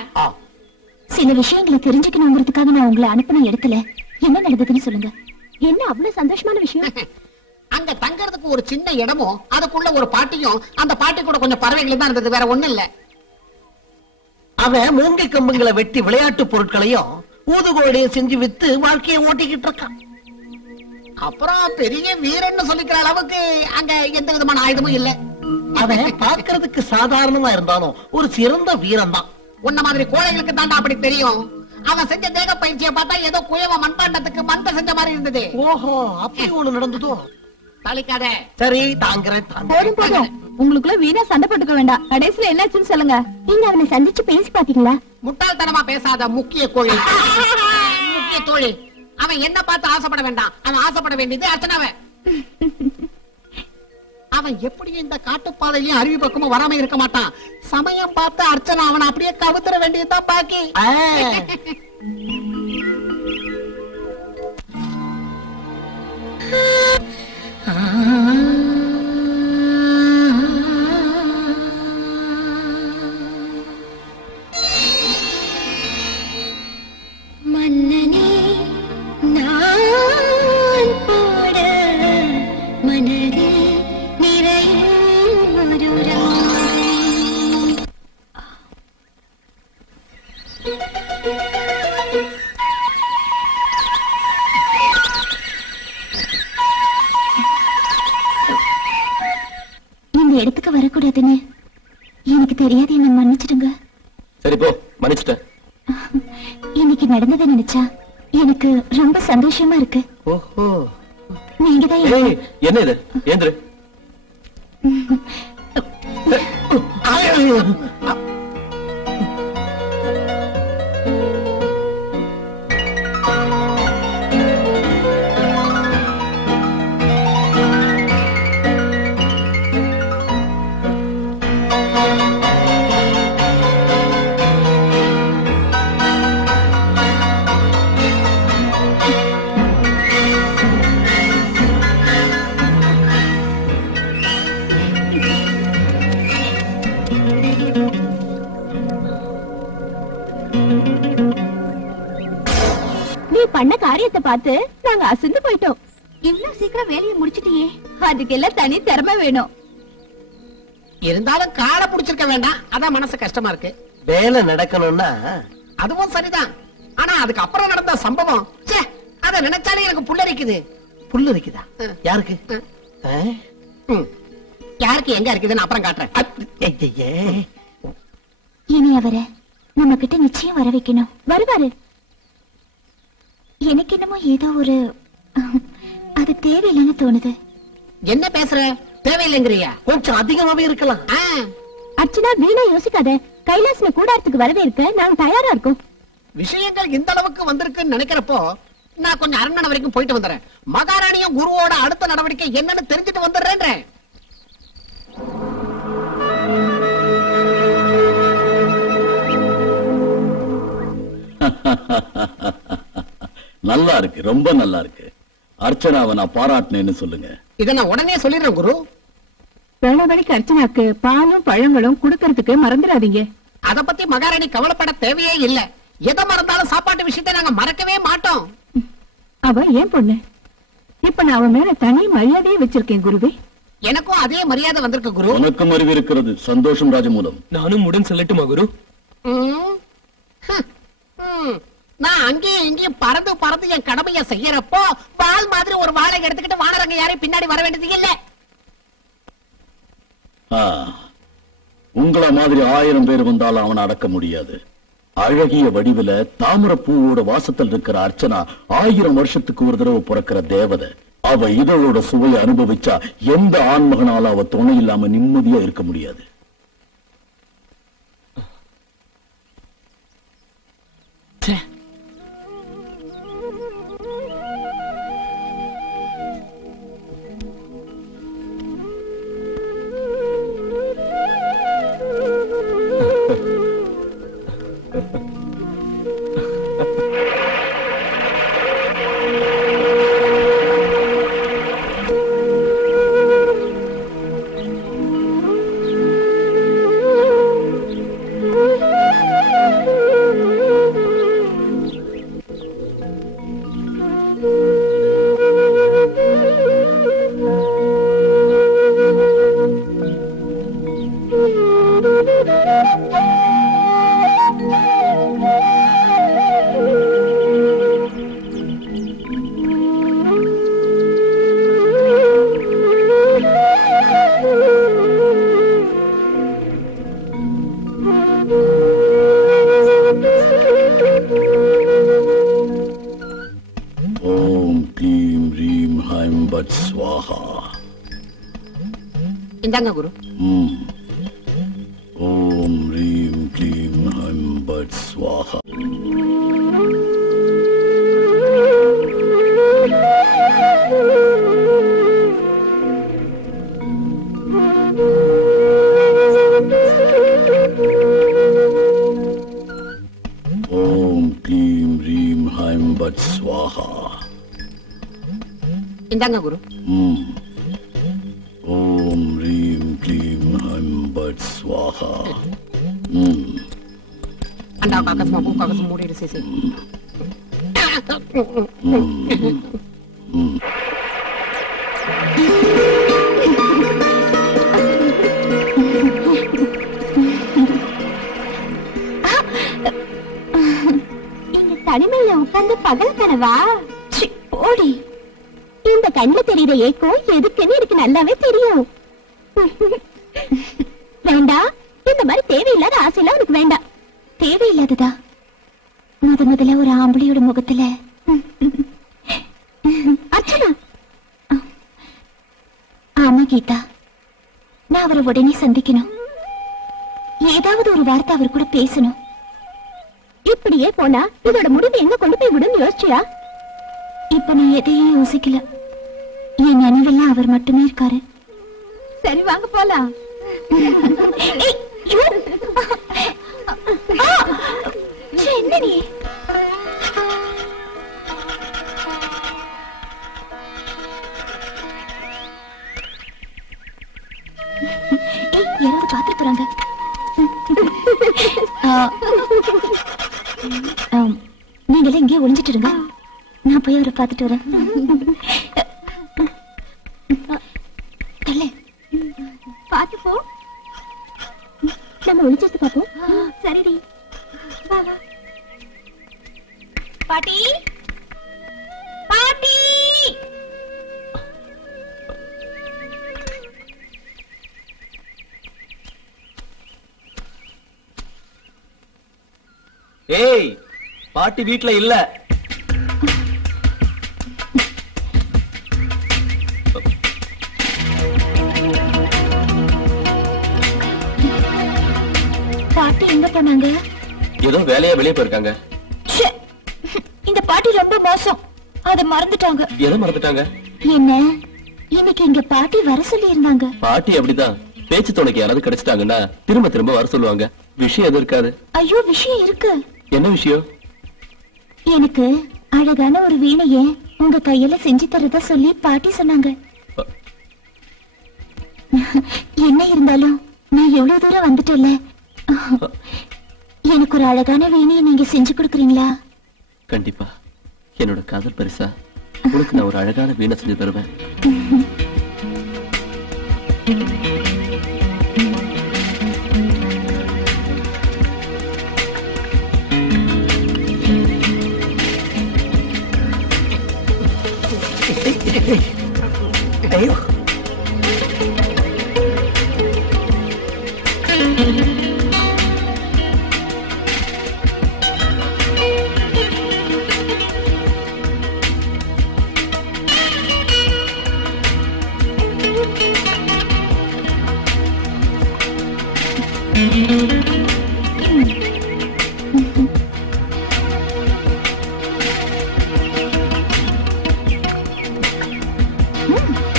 சில விஷயங்களை தெரிஞ்சுக்கணுங்கிறதுக்காக நான் உங்களை அனுப்பின இடத்துல என்ன நடந்ததுன்னு சொல்லுங்க. என்ன அவ்வளவு சந்தோஷமான விஷயம்? அங்க தங்கறதுக்கு ஒரு சின்ன இடமும் அதுக்குள்ள ஒரு பாட்டியும், அந்த பாட்டி கூட கொஞ்சம் பறவைகளும் தான் இருந்தது, வேற ஒண்ணும் இல்ல. அவன் மூங்கை கம்புங்களை வெட்டி விளையாட்டு பொருட்களையும் ஊதுகோடையும் செஞ்சு வித்து வாழ்க்கையை ஓட்டிக்கிட்டு இருக்கான். அப்புறம் பெரிய வீரன்னு சொல்லிக்கிற அளவுக்கு அங்க எந்த விதமான ஆயுதமும் இல்ல. அவன் பார்க்கறதுக்கு சாதாரணமா இருந்தாலும் ஒரு சிறந்த வீரன் தான். உன்ன மாதிரி கோழைகளுக்கு தாண்டா அப்படி தெரியும். அவன் செஞ்ச தேக பயிற்சியை பார்த்தா ஏதோ குயவ மண்பாண்டத்துக்கு மந்த செஞ்ச மாதிரி இருந்தது. ஓஹோ, அப்படி ஒண்ணு நடந்ததோ? தளிக்காத. சரி, தாங்குறேன். போதும் போதும், உங்களுக்குள்ள வீணா சண்டை போட்டுக்க வேண்டாம். கடைசியில என்னாச்சுன்னு சொல்லுங்க. நீங்க அவனை சந்திச்சு பேசி பாத்தீங்களா? முட்டாள்தனமா பேசாத முக்கிய கோழி. முக்கிய தோழி, அவன் என்ன பார்த்து ஆசைப்பட வேண்டாம். அவன் ஆசைப்பட வேண்டியது அர்ச்சனாவை. அவன் எப்படி இந்த காட்டுப்பாதையிலயும் அருவி பக்கமும் வராம இருக்க மாட்டான். சமயம் பார்த்து அர்ச்சனா அவனை அப்படியே கவுத்துற வேண்டியதுதான் பாக்கி. மன்னனே நான் பாட மனதில் நிறையும் ஒரு ராகம். இந்த இடத்துக்கு வரக்கூடாதுன்னு எனக்கு தெரியாது, என்ன மன்னிச்சிடுங்க. சரி போ, மன்னிச்சிட்டேன். இன்னைக்கு நடந்ததை நினைச்சா எனக்கு ரொம்ப சந்தோஷமா இருக்கு. ஓஹோ, நீங்கதான் ஏய், என்ன இது? ஏந்திரு. நீ பண்ண காரியத்தை பார்த்து நாங்க அசந்து போயிட்டோம். இவ்வளவு சீக்கிரம் வேலையை முடிச்சிட்டியே, அதுக்கெல்லாம் தனி திறமை வேணும். இருந்தாலும் காலை புடிச்சிருக்க வேண்டாம், அதான் மனசு கஷ்டமா இருக்கு. வேலை நடக்கணும்னா அதுவும் சரிதான். ஆனா அதுக்கு அப்புறம் நடந்த சம்பவம், ச்சே, அத நினைச்சாலே எனக்கு புல்லரிக்குது. புல்லு இருக்குதா? யாருக்கு? யாருக்கு எங்க இருக்குதுன்னு அப்புறம் காட்டுறேன். இனி அவரை நம்ம கிட்ட நிச்சயம் வர வைக்கணும். வருவாரு. எனக்கு என்னமோ ஏதோ ஒரு அது தேவையில்லைன்னு தோணுது. என்ன பேசுற? தேவையில்லைங்கிறியா? கொஞ்சம் அதிகமாவே இருக்கலாம். அர்ச்சனா வீணா யோசிக்காத. கைலாசன கூடாரத்துக்கு வரவேற்க நாங்க தயாரா இருக்கோம். விஷயங்கள் இந்த அளவுக்கு வந்திருக்குன்னு நினைக்கிறப்போ நான் கொஞ்சம் அரண்மனை வரைக்கும் போயிட்டு வந்துறேன். மகாராணியும் குருவோட அடுத்த நடவடிக்கை என்னன்னு தெரிஞ்சுட்டு வந்துடுறேன். நல்லா இருக்கு, ரொம்ப நல்லா இருக்கு. அர்ச்சனாவை நான் பாராட்டினேன்னு சொல்லுங்க. இதை நான் உடனே சொல்லிடுறேன் குரு. வேளவழிக்கு அர்ச்சனாக்கு பாலும் பழங்களும் குடுக்கறதுக்கு மறந்துடாதீங்க. அத பத்தி மகாராணி கவலைப்பட தேவையே இல்ல. எதை மறந்தாலும் சாப்பாட்டு விஷயத்தை நாங்க மறக்கவே மாட்டோம். அவ ஏன் பொண்ணு. இப்ப நான் அவன் மேல தனி மரியாதையை வச்சிருக்கேன் குருவே. எனக்கும் அதே மரியாதை வந்திருக்கு குரு. உனக்கும் அறிவு இருக்கிறது. சந்தோஷம் ராஜமூலம். நானும் உடன் செல்லட்டுமா குரு? நான் அங்கேயும் இங்கேயும் பறந்து பறந்து என் கடமையை செய்யறப்போ வால் மாதிரி ஒரு வாழை எடுத்துக்கிட்டு வானரங்க யாரையும் பின்னாடி வர வேண்டியது இல்ல. உங்கள மாதிரி 1000 பேர் வந்தாலும் அவனை அடக்க முடியாது. அழகிய வடிவில தாமர பூவோட வாசத்தில் இருக்கிற அர்ச்சனா 1000 வருஷத்துக்கு ஒரு தடவை பிறக்கிற தேவதை. அவ இதழோட சுவையை அனுபவிச்சா எந்த ஆண்மகனால அவ துணை இல்லாம நிம்மதியா இருக்க முடியாது. இந்தாங்க குரு. ஓம் ரீம் க்ளீம் ஹம் பட் ஸ்வாஹா. ஓம் க்ளீம் ரீம் ஹம் பட் ஸ்வாஹா. இந்தாங்க குரு. ஓம் ரீம் க்ளீம் ஹம் பட் ஸ்வாஹா. அண்டா காக்கஸ்மா பூ காக்கஸ் மூடிடு சேசி. தனிமையில உட்கார்ந்து பகல் கனவா? ஓடி இந்த கண்ணுல தெரியுற ஏக்கம் எதுக்குன்னு எனக்கு நல்லாவே தெரியும். வேண்டாம், இந்த மாதிரி தேவையில்லாத ஆசையெல்லாம் உனக்கு வேண்டாம். தேவையில்லாததா? முதல்ல ஒரு ஆம்பளையோட முகத்துல அர்ச்சனா. ஆமா கீதா, நான் அவரை உடனே சந்திக்கணும். ஏதாவது ஒரு வார்த்தை அவர் கூட பேசணும். இப்படியே போனா இதோட முடிவு எங்க கொண்டு போய் விடும் யோசிச்சியா? இப்ப நான் எதையும் யோசிக்கல. என் நினைவெல்லாம் அவர் மட்டுமே இருக்காரு. சரி வாங்க போலாம். என்ன நீ? யாராவது பாத்துட்டு போறாங்க. நீங்களே இங்கே ஒளிஞ்சிட்டு இருங்க, நான் போய் அவரை பார்த்துட்டு வரேன். பார்த்து போ, நம்ம ஒளிச்சிட்டு பார்ப்போம். சரிடி, வா வா. பாட்டி பாட்டி. ஏய், பாட்டி வீட்ல இல்ல. பாட்டி எங்க போனாங்க? ஏதோ வேலையா வெளியே போயிருக்காங்க. ச்சே, இந்த பாட்டி ரொம்ப மோசம். அத மறந்துட்டாங்க. எதை மறந்துட்டாங்க? என்ன, இன்னைக்கு இங்க பாட்டி வர சொல்லி இருந்தாங்க. பாட்டி அப்படிதான். பேச்சு துணைக்கு யாராவது கிடைச்சிட்டாங்கன்னா திரும்ப திரும்ப வர சொல்லுவாங்க. விஷயம் எதுவும் இருக்காது. ஐயோ, விஷயம் இருக்கு. என்ன விஷயம்? எனக்கு அழகான ஒரு வீணைய உங்க கையில செஞ்சு தரதா சொல்லி பாட்டி சொன்னாங்க. என்ன இருந்தாலும் நான் எவ்வளவு தூரம் வந்துட்டேன்ல. எனக்கு ஒரு அழகான வீணையை நீங்க செஞ்சு கொடுக்குறீங்களா? கண்டிப்பா. என்னோட காதல் பரிசா உனக்கு நான் ஒரு அழகான வீணை செஞ்சு தருவேன். ஐயோ,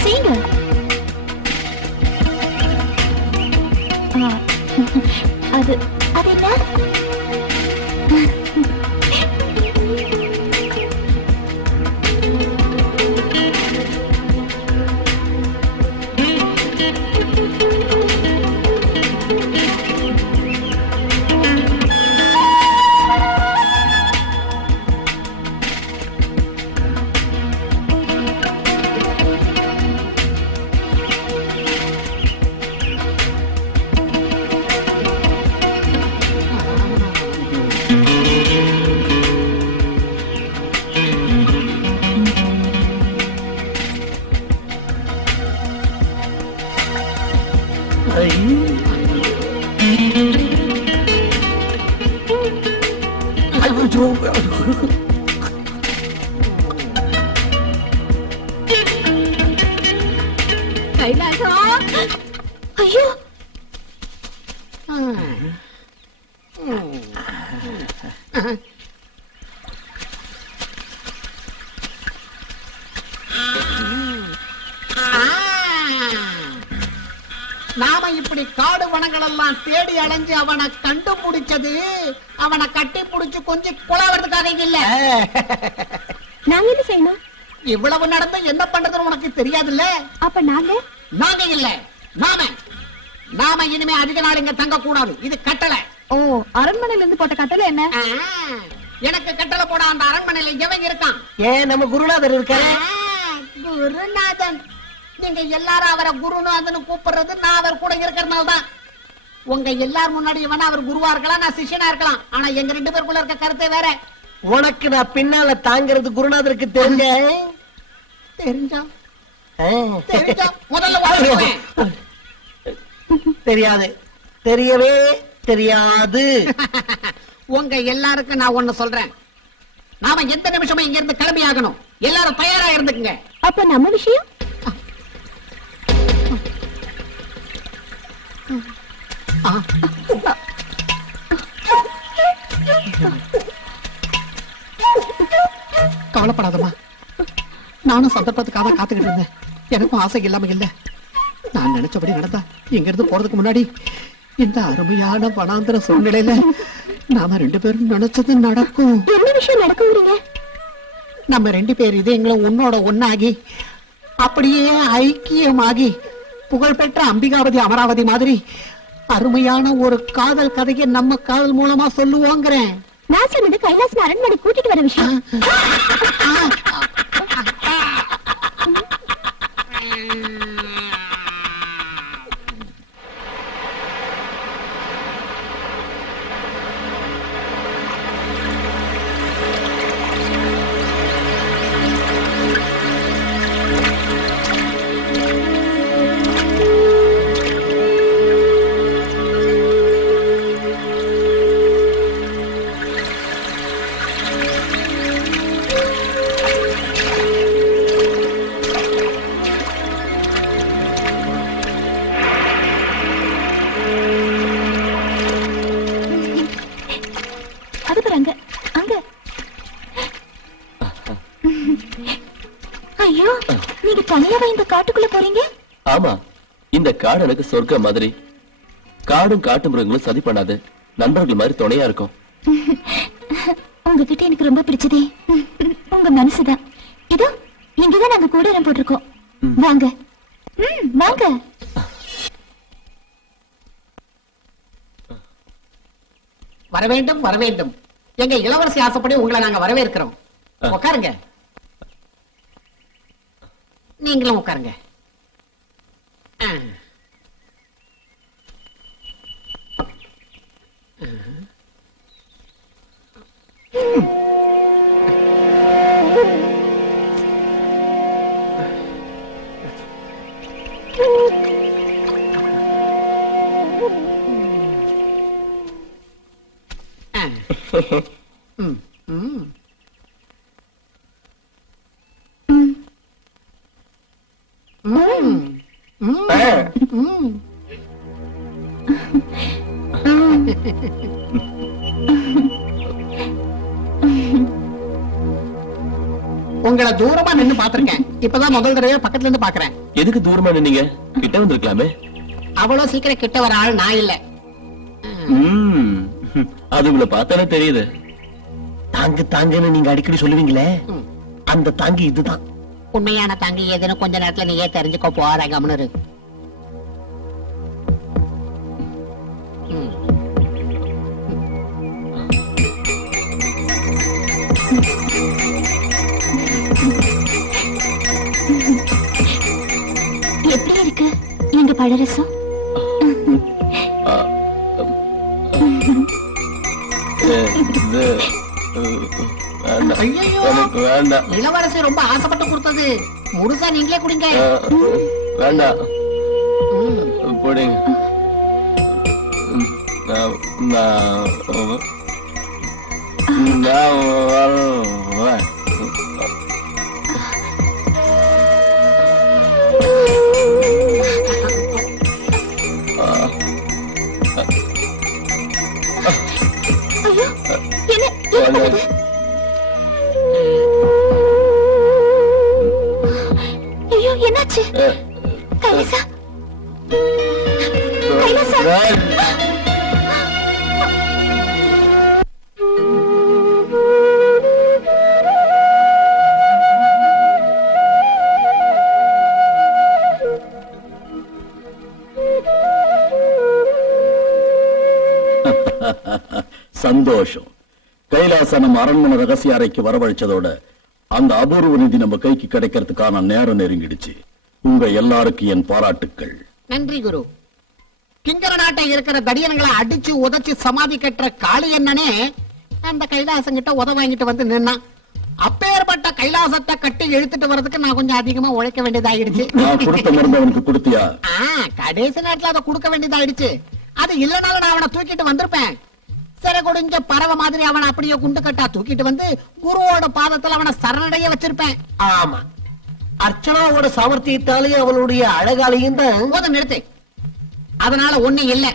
செய்யுங்க. அது அது என்ன? ஐயோ, நாம இப்படி காடு வனங்கள் எல்லாம் தேடி அலைஞ்சு அவனை கண்டுபிடிச்சது அவனை கட்டி பிடிச்சு கொஞ்சம் குழாவதுக்காக இல்ல. நாங்க என்ன செய்யணும்? இவ்வளவு நடந்து என்ன பண்றதுன்னு உனக்கு தெரியாதுல்ல? அப்ப நாங்க இல்ல நாம இனிமே அதிக நாள் இங்க தங்க கூடாது. இது கட்டளை. ஓ, அரண்மனையில இருந்து போட்ட கட்டளை என்ன? எனக்கு கட்டளை போட அந்த அரண்மனையில எவன் இருக்கான்? ஏன் நம்ம குருநாதர் இருக்காரு. குருநாதன். நீங்க எல்லாரும் அவரை குருநாதன் கூப்பிடுறது நான் அவர் கூட இருக்கிறதுனால தான். உங்க எல்லாரும் முன்னாடி வேணா அவர் குருவா இருக்கலாம், நான் சிஷ்யனா இருக்கலாம். ஆனா எங்க 2 பேருக்குள்ள இருக்க கருத்தை வேற. உனக்கு நான் பின்னால தாங்கிறது குருநாதருக்கு தெரிஞ்சா முதல்ல தெரியாது, தெரியவே தெரியாது. உங்க எல்லாருக்கும் நான் ஒண்ணு சொல்றேன். நாம எந்த நிமிஷமும் இங்க இருந்து கிளம்பி ஆகணும். எல்லாரும் தயாரா இருந்துக்குங்க. அப்ப நம்ம விஷயம்? கவலைப்படாதம்மா. நானும் சந்தர்ப்பத்துக்காக காத்துக்கிட்டு இருந்தேன். எனக்கும் ஆசை இல்லாம இல்ல. நான் நினைச்சபடி நடந்தா இங்க இருந்து போறதுக்கு முன்னாடி இந்த அருமையான வனாந்திர சூழ்நிலையில நாம 2 பேரும் நினைச்சது நடக்கும். என்ன விஷயம் நடக்குறீங்க? நம்ம 2 பேர் இதயங்களும் உன்னோட ஒன்னாகி அப்படியே ஐக்கியமாகி புகழ்பெற்ற அம்பிகாவதி அமராவதி மாதிரி அருமையான ஒரு காதல் கதையை நம்ம காதல் மூலமா சொல்லுவோங்கிறேன். நான் சொன்னது கைலாஸ் அரண்மனை கூட்டிட்டு வர விஷயம். தனியாவா இந்த காட்டுக்குள்ள போறீங்க? ஆமா, இந்த காடு எனக்கு சொர்க்கம் மாதிரி. காடும் காட்டு மிருகங்களும் சதி பண்ணாது, நண்பர்கள் மாதிரி துணையா இருக்கும். உங்ககிட்ட எனக்கு ரொம்ப பிடிச்சதே உங்க மனசுதான். இதோ இங்கதான் நாங்க கூடாரம் போட்டிருக்கோம். வாங்க வாங்க. வரவேண்டும் வரவேண்டும். எங்க இளவரசி ஆசைப்படி உங்களை நாங்க வரவேற்கிறோம். உட்காருங்க. நீங்களும் உட்காருங்க. உங்களை தூரமா நின்னு பாத்திருக்கேன். இப்பதான் முதல் தடவை பக்கத்துல இருந்து பாக்குறேன். எதுக்கு தூரமா நின்னீங்க? கிட்ட வந்திருக்கலாமே. அவ்வளவு சீக்கிரம் கிட்ட வர ஆள் நான் இல்ல. அது உங்களை பார்த்தாலே தெரியுது. தாங்கு தாங்குன்னு நீங்க அடிக்கடி சொல்லுவீங்களே, அந்த தாங்கி இதுதான். உண்மையான தாங்கி எதுன்னு கொஞ்ச நேரத்துல நீயே தெரிஞ்சுக்கோ. போற கவனரு. எப்படி இருக்கு எங்க பழரசம்? இளவரசி ரொம்ப ஆசைப்பட்டு கொடுத்தது முழுசா நீங்களே குடிங்க. வேண்டாம், போடுங்க. ஐயோ, என்னாச்சு? கைலாசா, கைலாசா. சந்தோஷம். கைலாச நம்ம அரண்மனை ரகசிய அறைக்கு வரவழைச்சதோட அந்த அபூர்வ நிதி நம்ம கைக்கு கிடைக்கிறதுக்கான நேரம் நெருங்கிடுச்சு. உங்க எல்லாருக்கும் என் பாராட்டுக்கள். நன்றி குரு. கிங்கர நாட்டை இருக்கிற தடியன்களை அடிச்சு உதைச்சு சமாதி கட்டுற காளி என்னனே அந்த கைலாசம் கிட்ட உத வாங்கிட்டு வந்து நின்னா. அப்பேற்பட்ட கைலாசத்தை கட்டி இழுத்துட்டு வரதுக்கு நான் கொஞ்சம் அதிகமா உழைக்க வேண்டியதாயிடுச்சு. நான் கொடுத்த மருந்து அவனுக்கு கொடுத்தியா? கடைசி நேரத்துல அதை கொடுக்க வேண்டியதாயிடுச்சு. அது இல்லனாலும் நான் அவனை தூக்கிட்டு வந்திருப்பேன். சிற குடிஞ்ச பறவை மாதிரி அவனை அப்படியே குண்டு கட்டா தூக்கிட்டு வந்து குருவோட பாதத்துல அவனை சரணடைய வச்சிருப்பேன். ஆமா, அர்ச்சனாவோட சாமர்த்தியத்தாலேயும் அவளுடைய அழகாலையும் தான். போதும், நிறுத்து. அதனால ஒண்ணு இல்ல.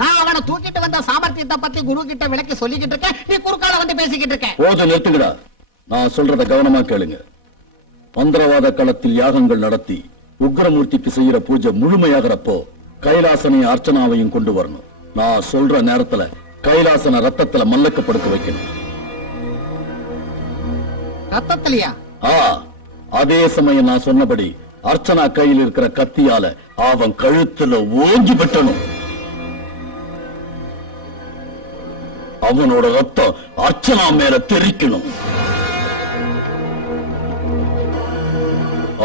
நான் அவனை தூக்கிட்டு வந்த சாமர்த்தியத்தை பத்தி குரு கிட்ட விளக்கி சொல்லிக்கிட்டு இருக்கேன். நீ குறுக்கால வந்து பேசிக்கிட்டு இருக்க. போதும், நிறுத்துங்கடா. நான் சொல்றத கவனமா கேளுங்க. மந்திரவாத களத்தில் யாகங்கள் நடத்தி உக்ரமூர்த்திக்கு செய்யற பூஜை முழுமையாகிறப்போ கைலாசனை அர்ச்சனாவையும் கொண்டு வரணும். நான் சொல்ற நேரத்துல கைலாசன ரத்தத்துல மல்லக்க படுக்க வைக்கணும். ரத்தத்திலையா? அதே சமயம் நான் சொன்னபடி அர்ச்சனா கையில் இருக்கிற கத்தியால அவன் கழுத்துல ஓங்கி வெட்டணும். அவனோட ரத்தம் அர்ச்சனா மேல தெறிக்கணும்.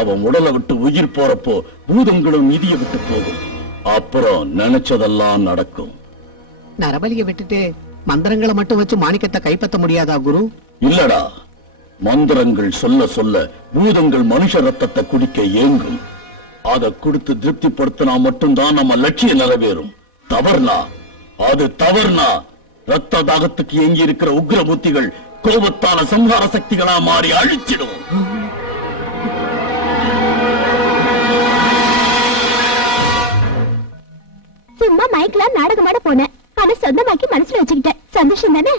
அவன் உடலை விட்டு உயிர் போறப்போ பூதங்களும் நிதியை விட்டு போகும். அப்புறம் நினைச்சதெல்லாம் நடக்கும். நரபலியை விட்டுட்டு மந்திரங்களை மட்டும் வச்சு மாணிக்கத்தை கைப்பற்ற முடியாதா குரு? இல்லடா, மந்திரங்கள் சொல்ல சொல்ல பூதங்கள் மனுஷ ரத்தத்தை குடிக்க ஏங்கும். அதை கொடுத்து திருப்திப்படுத்தினா மட்டும்தான் நம்ம லட்சியம் நிறைவேறும். தவறுனா ரத்த தாகத்துக்கு ஏங்கி இருக்கிற உக்ரபுத்திகள் கோபத்தான சம்ஹார சக்திகளா மாறி அழிச்சிடும். சும்மா மைக்ல நாடகமாட போனேன். ஆனா சொந்தமாக்கி மனசுல வச்சுக்கிட்டேன். சந்தோஷம் தானே?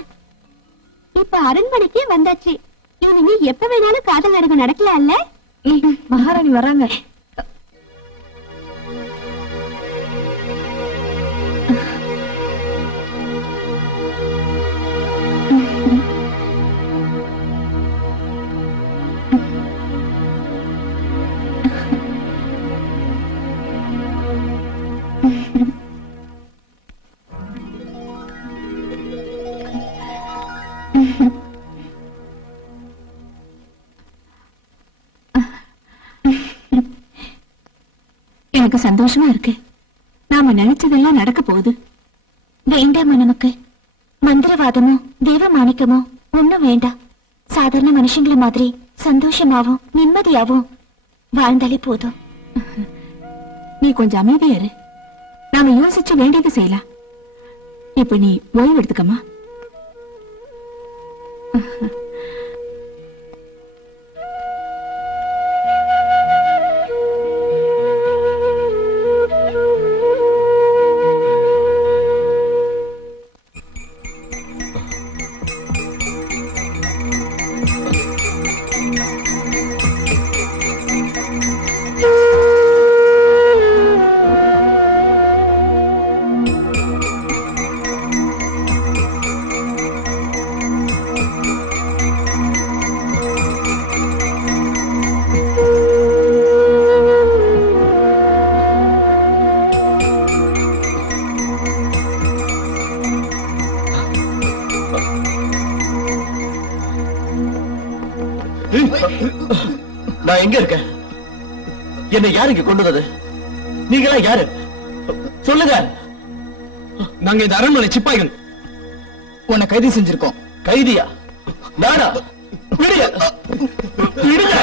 இப்ப அரண்மனைக்கே வந்தாச்சு. இனிமே எப்ப வேணாலும் காதல் நாடகம் நடக்கலாம்ல? மகாராணி வராங்க. எனக்கு சந்தோஷமா இருக்கு. நாம நினைச்சதெல்லாம் நடக்க போகுது. வேண்டாமா நமக்கு மந்திரவாதமோ தேவ மாணிக்கமோ ஒண்ணும் வேண்டாம். சாதாரண மனுஷங்கள மாதிரி சந்தோஷமாவும் நிம்மதியாவும் வாழ்ந்தாலே போதும். நீ கொஞ்சம் அமைதியா இரு. நாம யோசிச்சு வேண்டியது செய்யலாம். இப்ப நீ ஓய்வு எடுத்துக்கமா. நான் எங்க இருக்கேன்? என்னை யாரு இங்க கொண்டு வந்தது? நீங்களா யாரு? சொல்லுங்க. நாங்க இந்த அரண்மனை சிப்பாய்கள் உன்னை கைது செஞ்சிருக்கோம். கைதியா? நானா? விடுங்க. விடுங்க.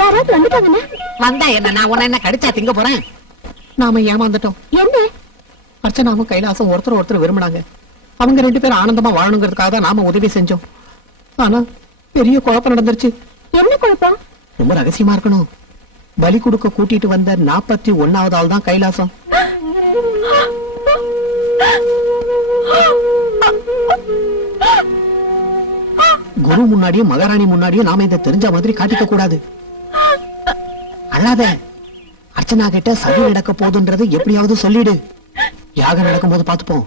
யாராவது வந்துட்டாங்கண்ணா? வந்தா என்ன, நான் உன்ன என்ன கடிச்சா திங்க போறேன்? நாம ஏமாந்துட்டோம். என்ன? அர்ச்சனாவும் கைலாசம் ஒருத்தர் விரும்பினாங்க. அவங்க 2 பேரும் ஆனந்தமா வாழணுங்கிறதுக்காக தான் நாம உதவி செஞ்சோம். ஆனா பெரிய குழப்பம் நடந்துருச்சு. என்ன குழப்பம்? ரொம்ப ரகசியமா இருக்கணும். பலி கொடுக்க கூட்டிட்டு வந்த 41வது ஆள் தான் கைலாசம். குரு முன்னாடியும் மகாராணி முன்னாடியும் நாம இதை தெரிஞ்ச மாதிரி காட்டிக்க கூடாது. அழாத. அர்ச்சனா கிட்ட சதி நடக்க போதுன்றது எப்படியாவது சொல்லிடு. யாகம் நடக்கும் போது பாத்துப்போம்.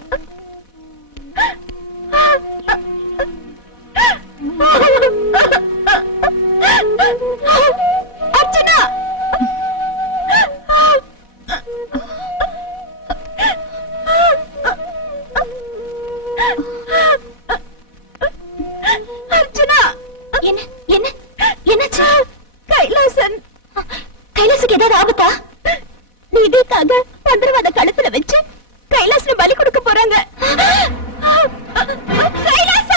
அர்ச்சனா! அர்ச்சனா! என்ன என்ன என்னாச்சு? கைலாசன் கைலாசுக்கு ஏதாவது ஆபத்தா? நிதிக்காக மந்திரவாத கழுத்துல வச்சு கைலாசன பலி கொடுக்க போறாங்க. கைலாச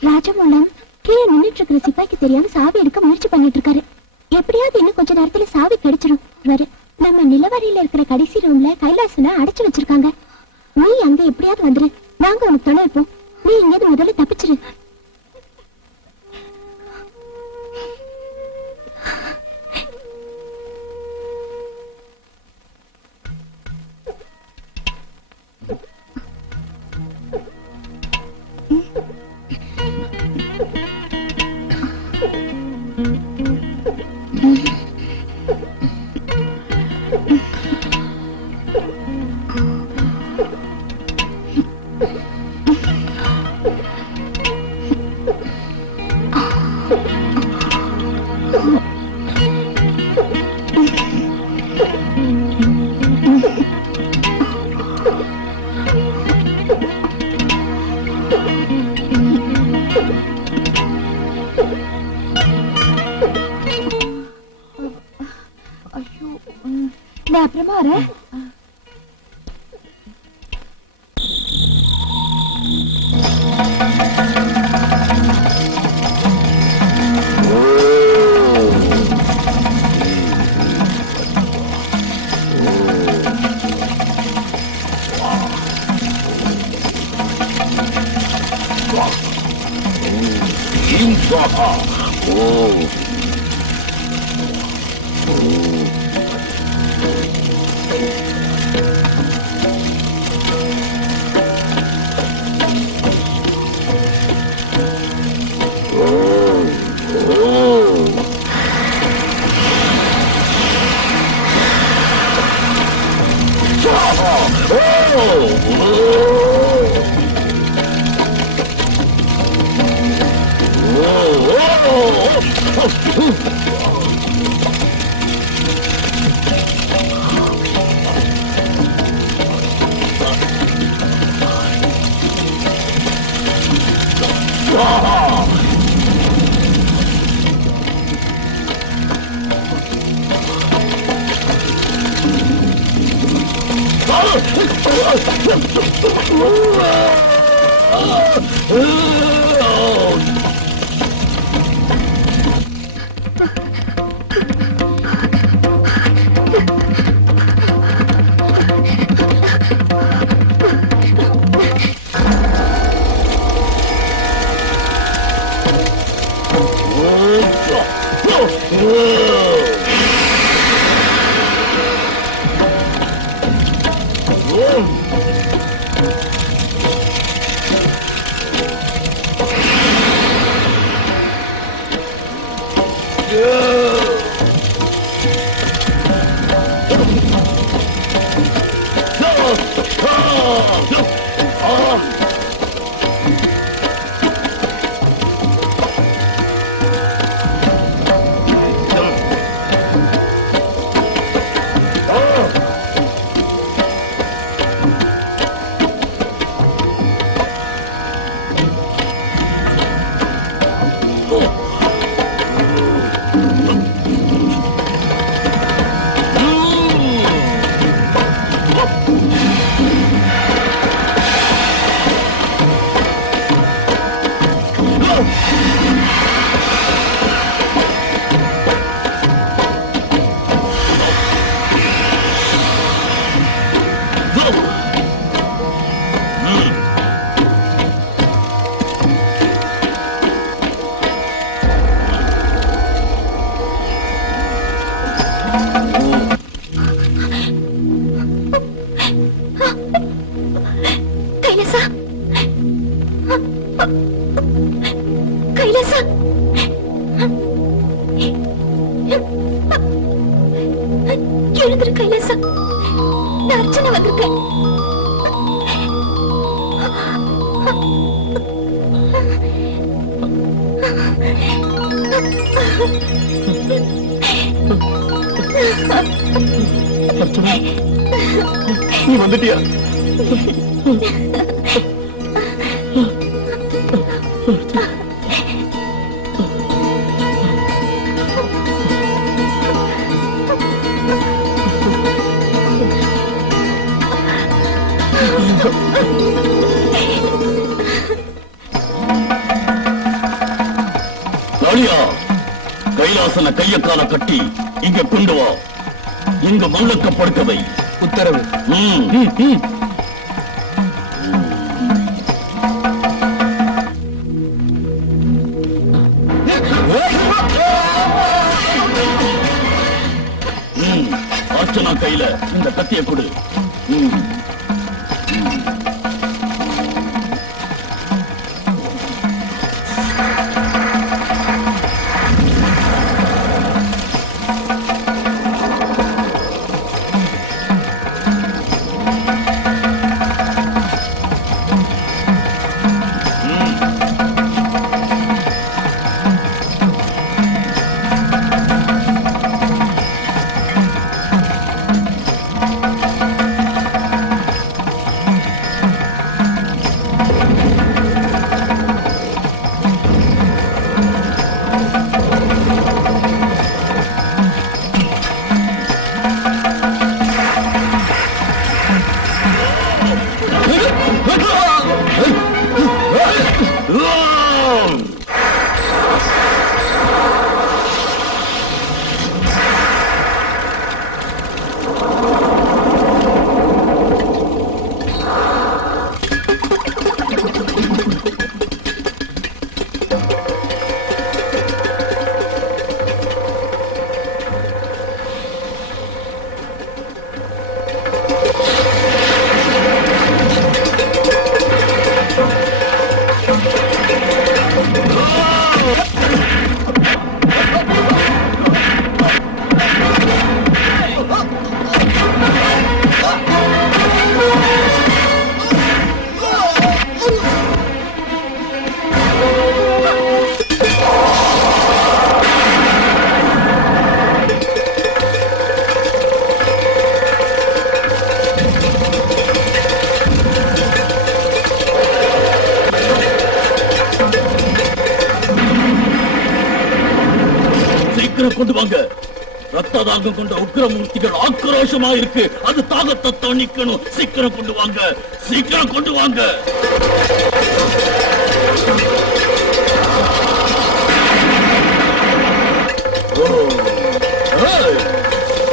ராஜமூலம் கீழே நின்னுட்டு இருக்கிற சிப்பாய்க்கு தெரியாம சாவி எடுக்க முயற்சி பண்ணிட்டு இருக்காரு. எப்படியாவது இன்னும் கொஞ்ச நேரத்துல சாவி கிடைச்சிடும். நம்ம நிலவரையில இருக்கிற கடைசி ரூம்ல கைலாசனை அடைச்சு வச்சிருக்காங்க. நீ அங்க எப்படியாவது வந்துரு, நாங்க உனக்கு துணை இருப்போம். நீ இங்கேருந்து முதல்ல தப்பிச்சிரு. நான் அப்புறமா வரேன். நீ வந்துட்டியா? காளியா, கைலாசன கைய கால கட்டி இங்க கொண்டு வா. இங்க மல்லக்கப்படுக்கவை. உத்தரவு. அர்ச்சனா கையில இந்த கத்திய கொடு. கொண்டு வாங்க. ரத்த தாகம் கொண்ட உக்கிரமூர்த்திகள் ஆக்ரோஷமா இருக்கு. அது தாகத்தை தணிக்கணும். சீக்கிரம் கொண்டு வாங்க, சீக்கிரம் கொண்டு வாங்க.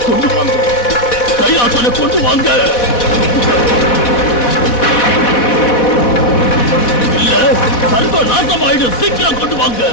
கொண்டு வாங்க, கைலாசனை கொண்டு வாங்க. இல்ல சர்வ நாசமாயிடும். சீக்கிரம் கொண்டு வாங்க.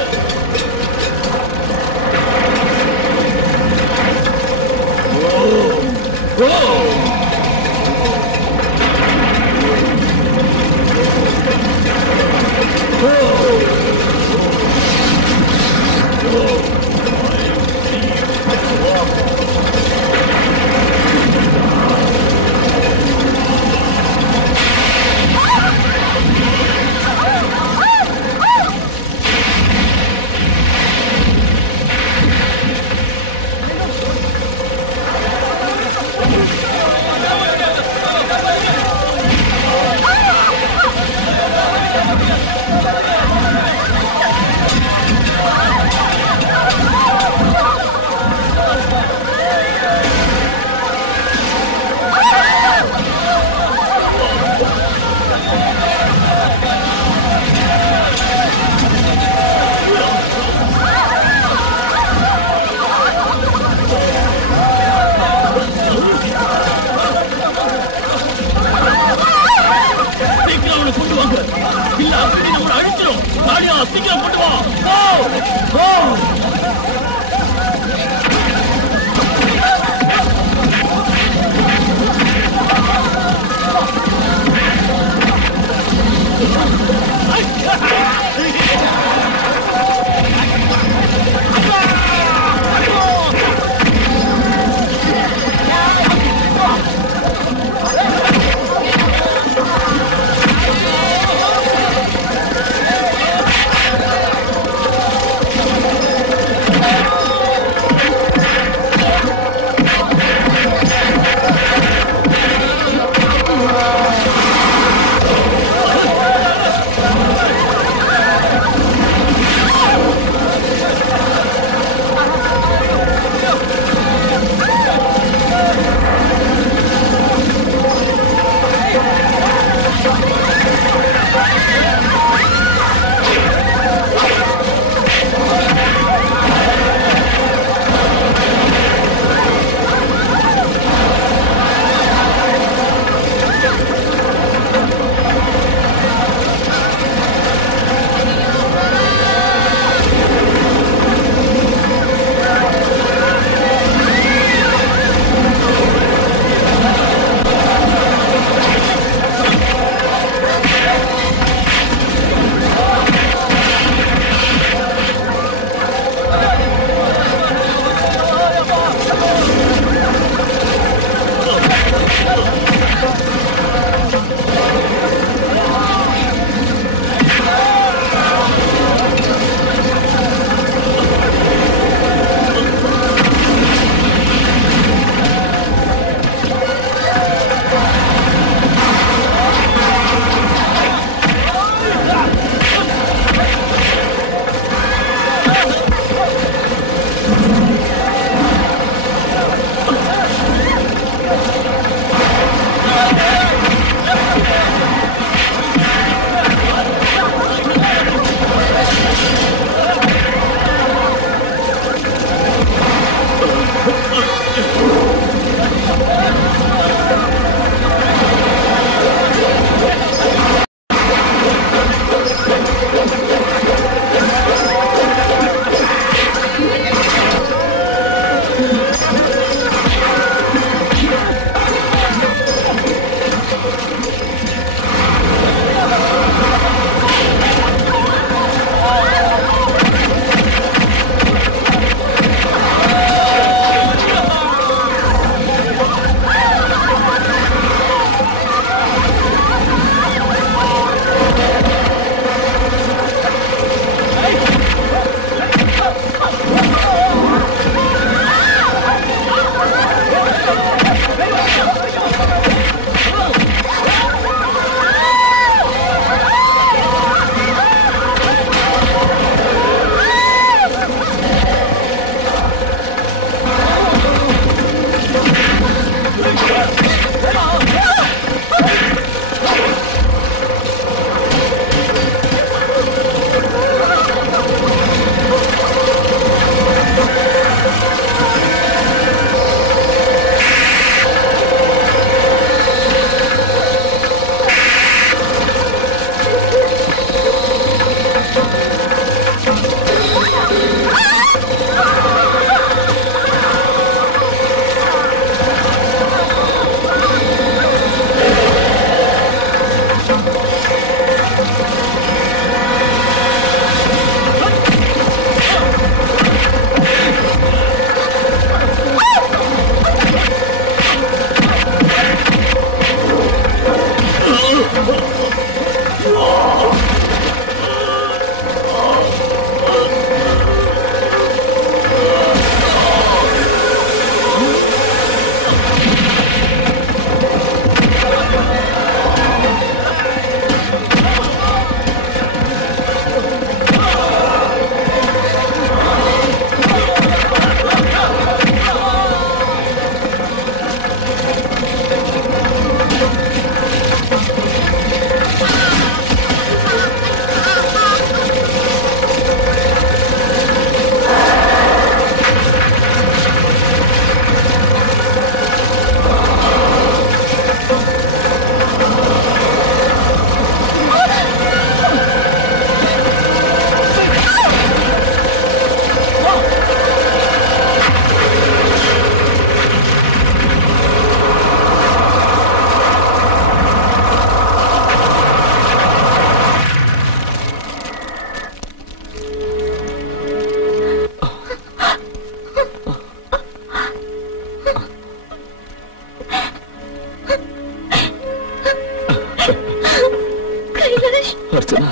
அர்ச்சனா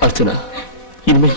அர்ச்சனா இனிமே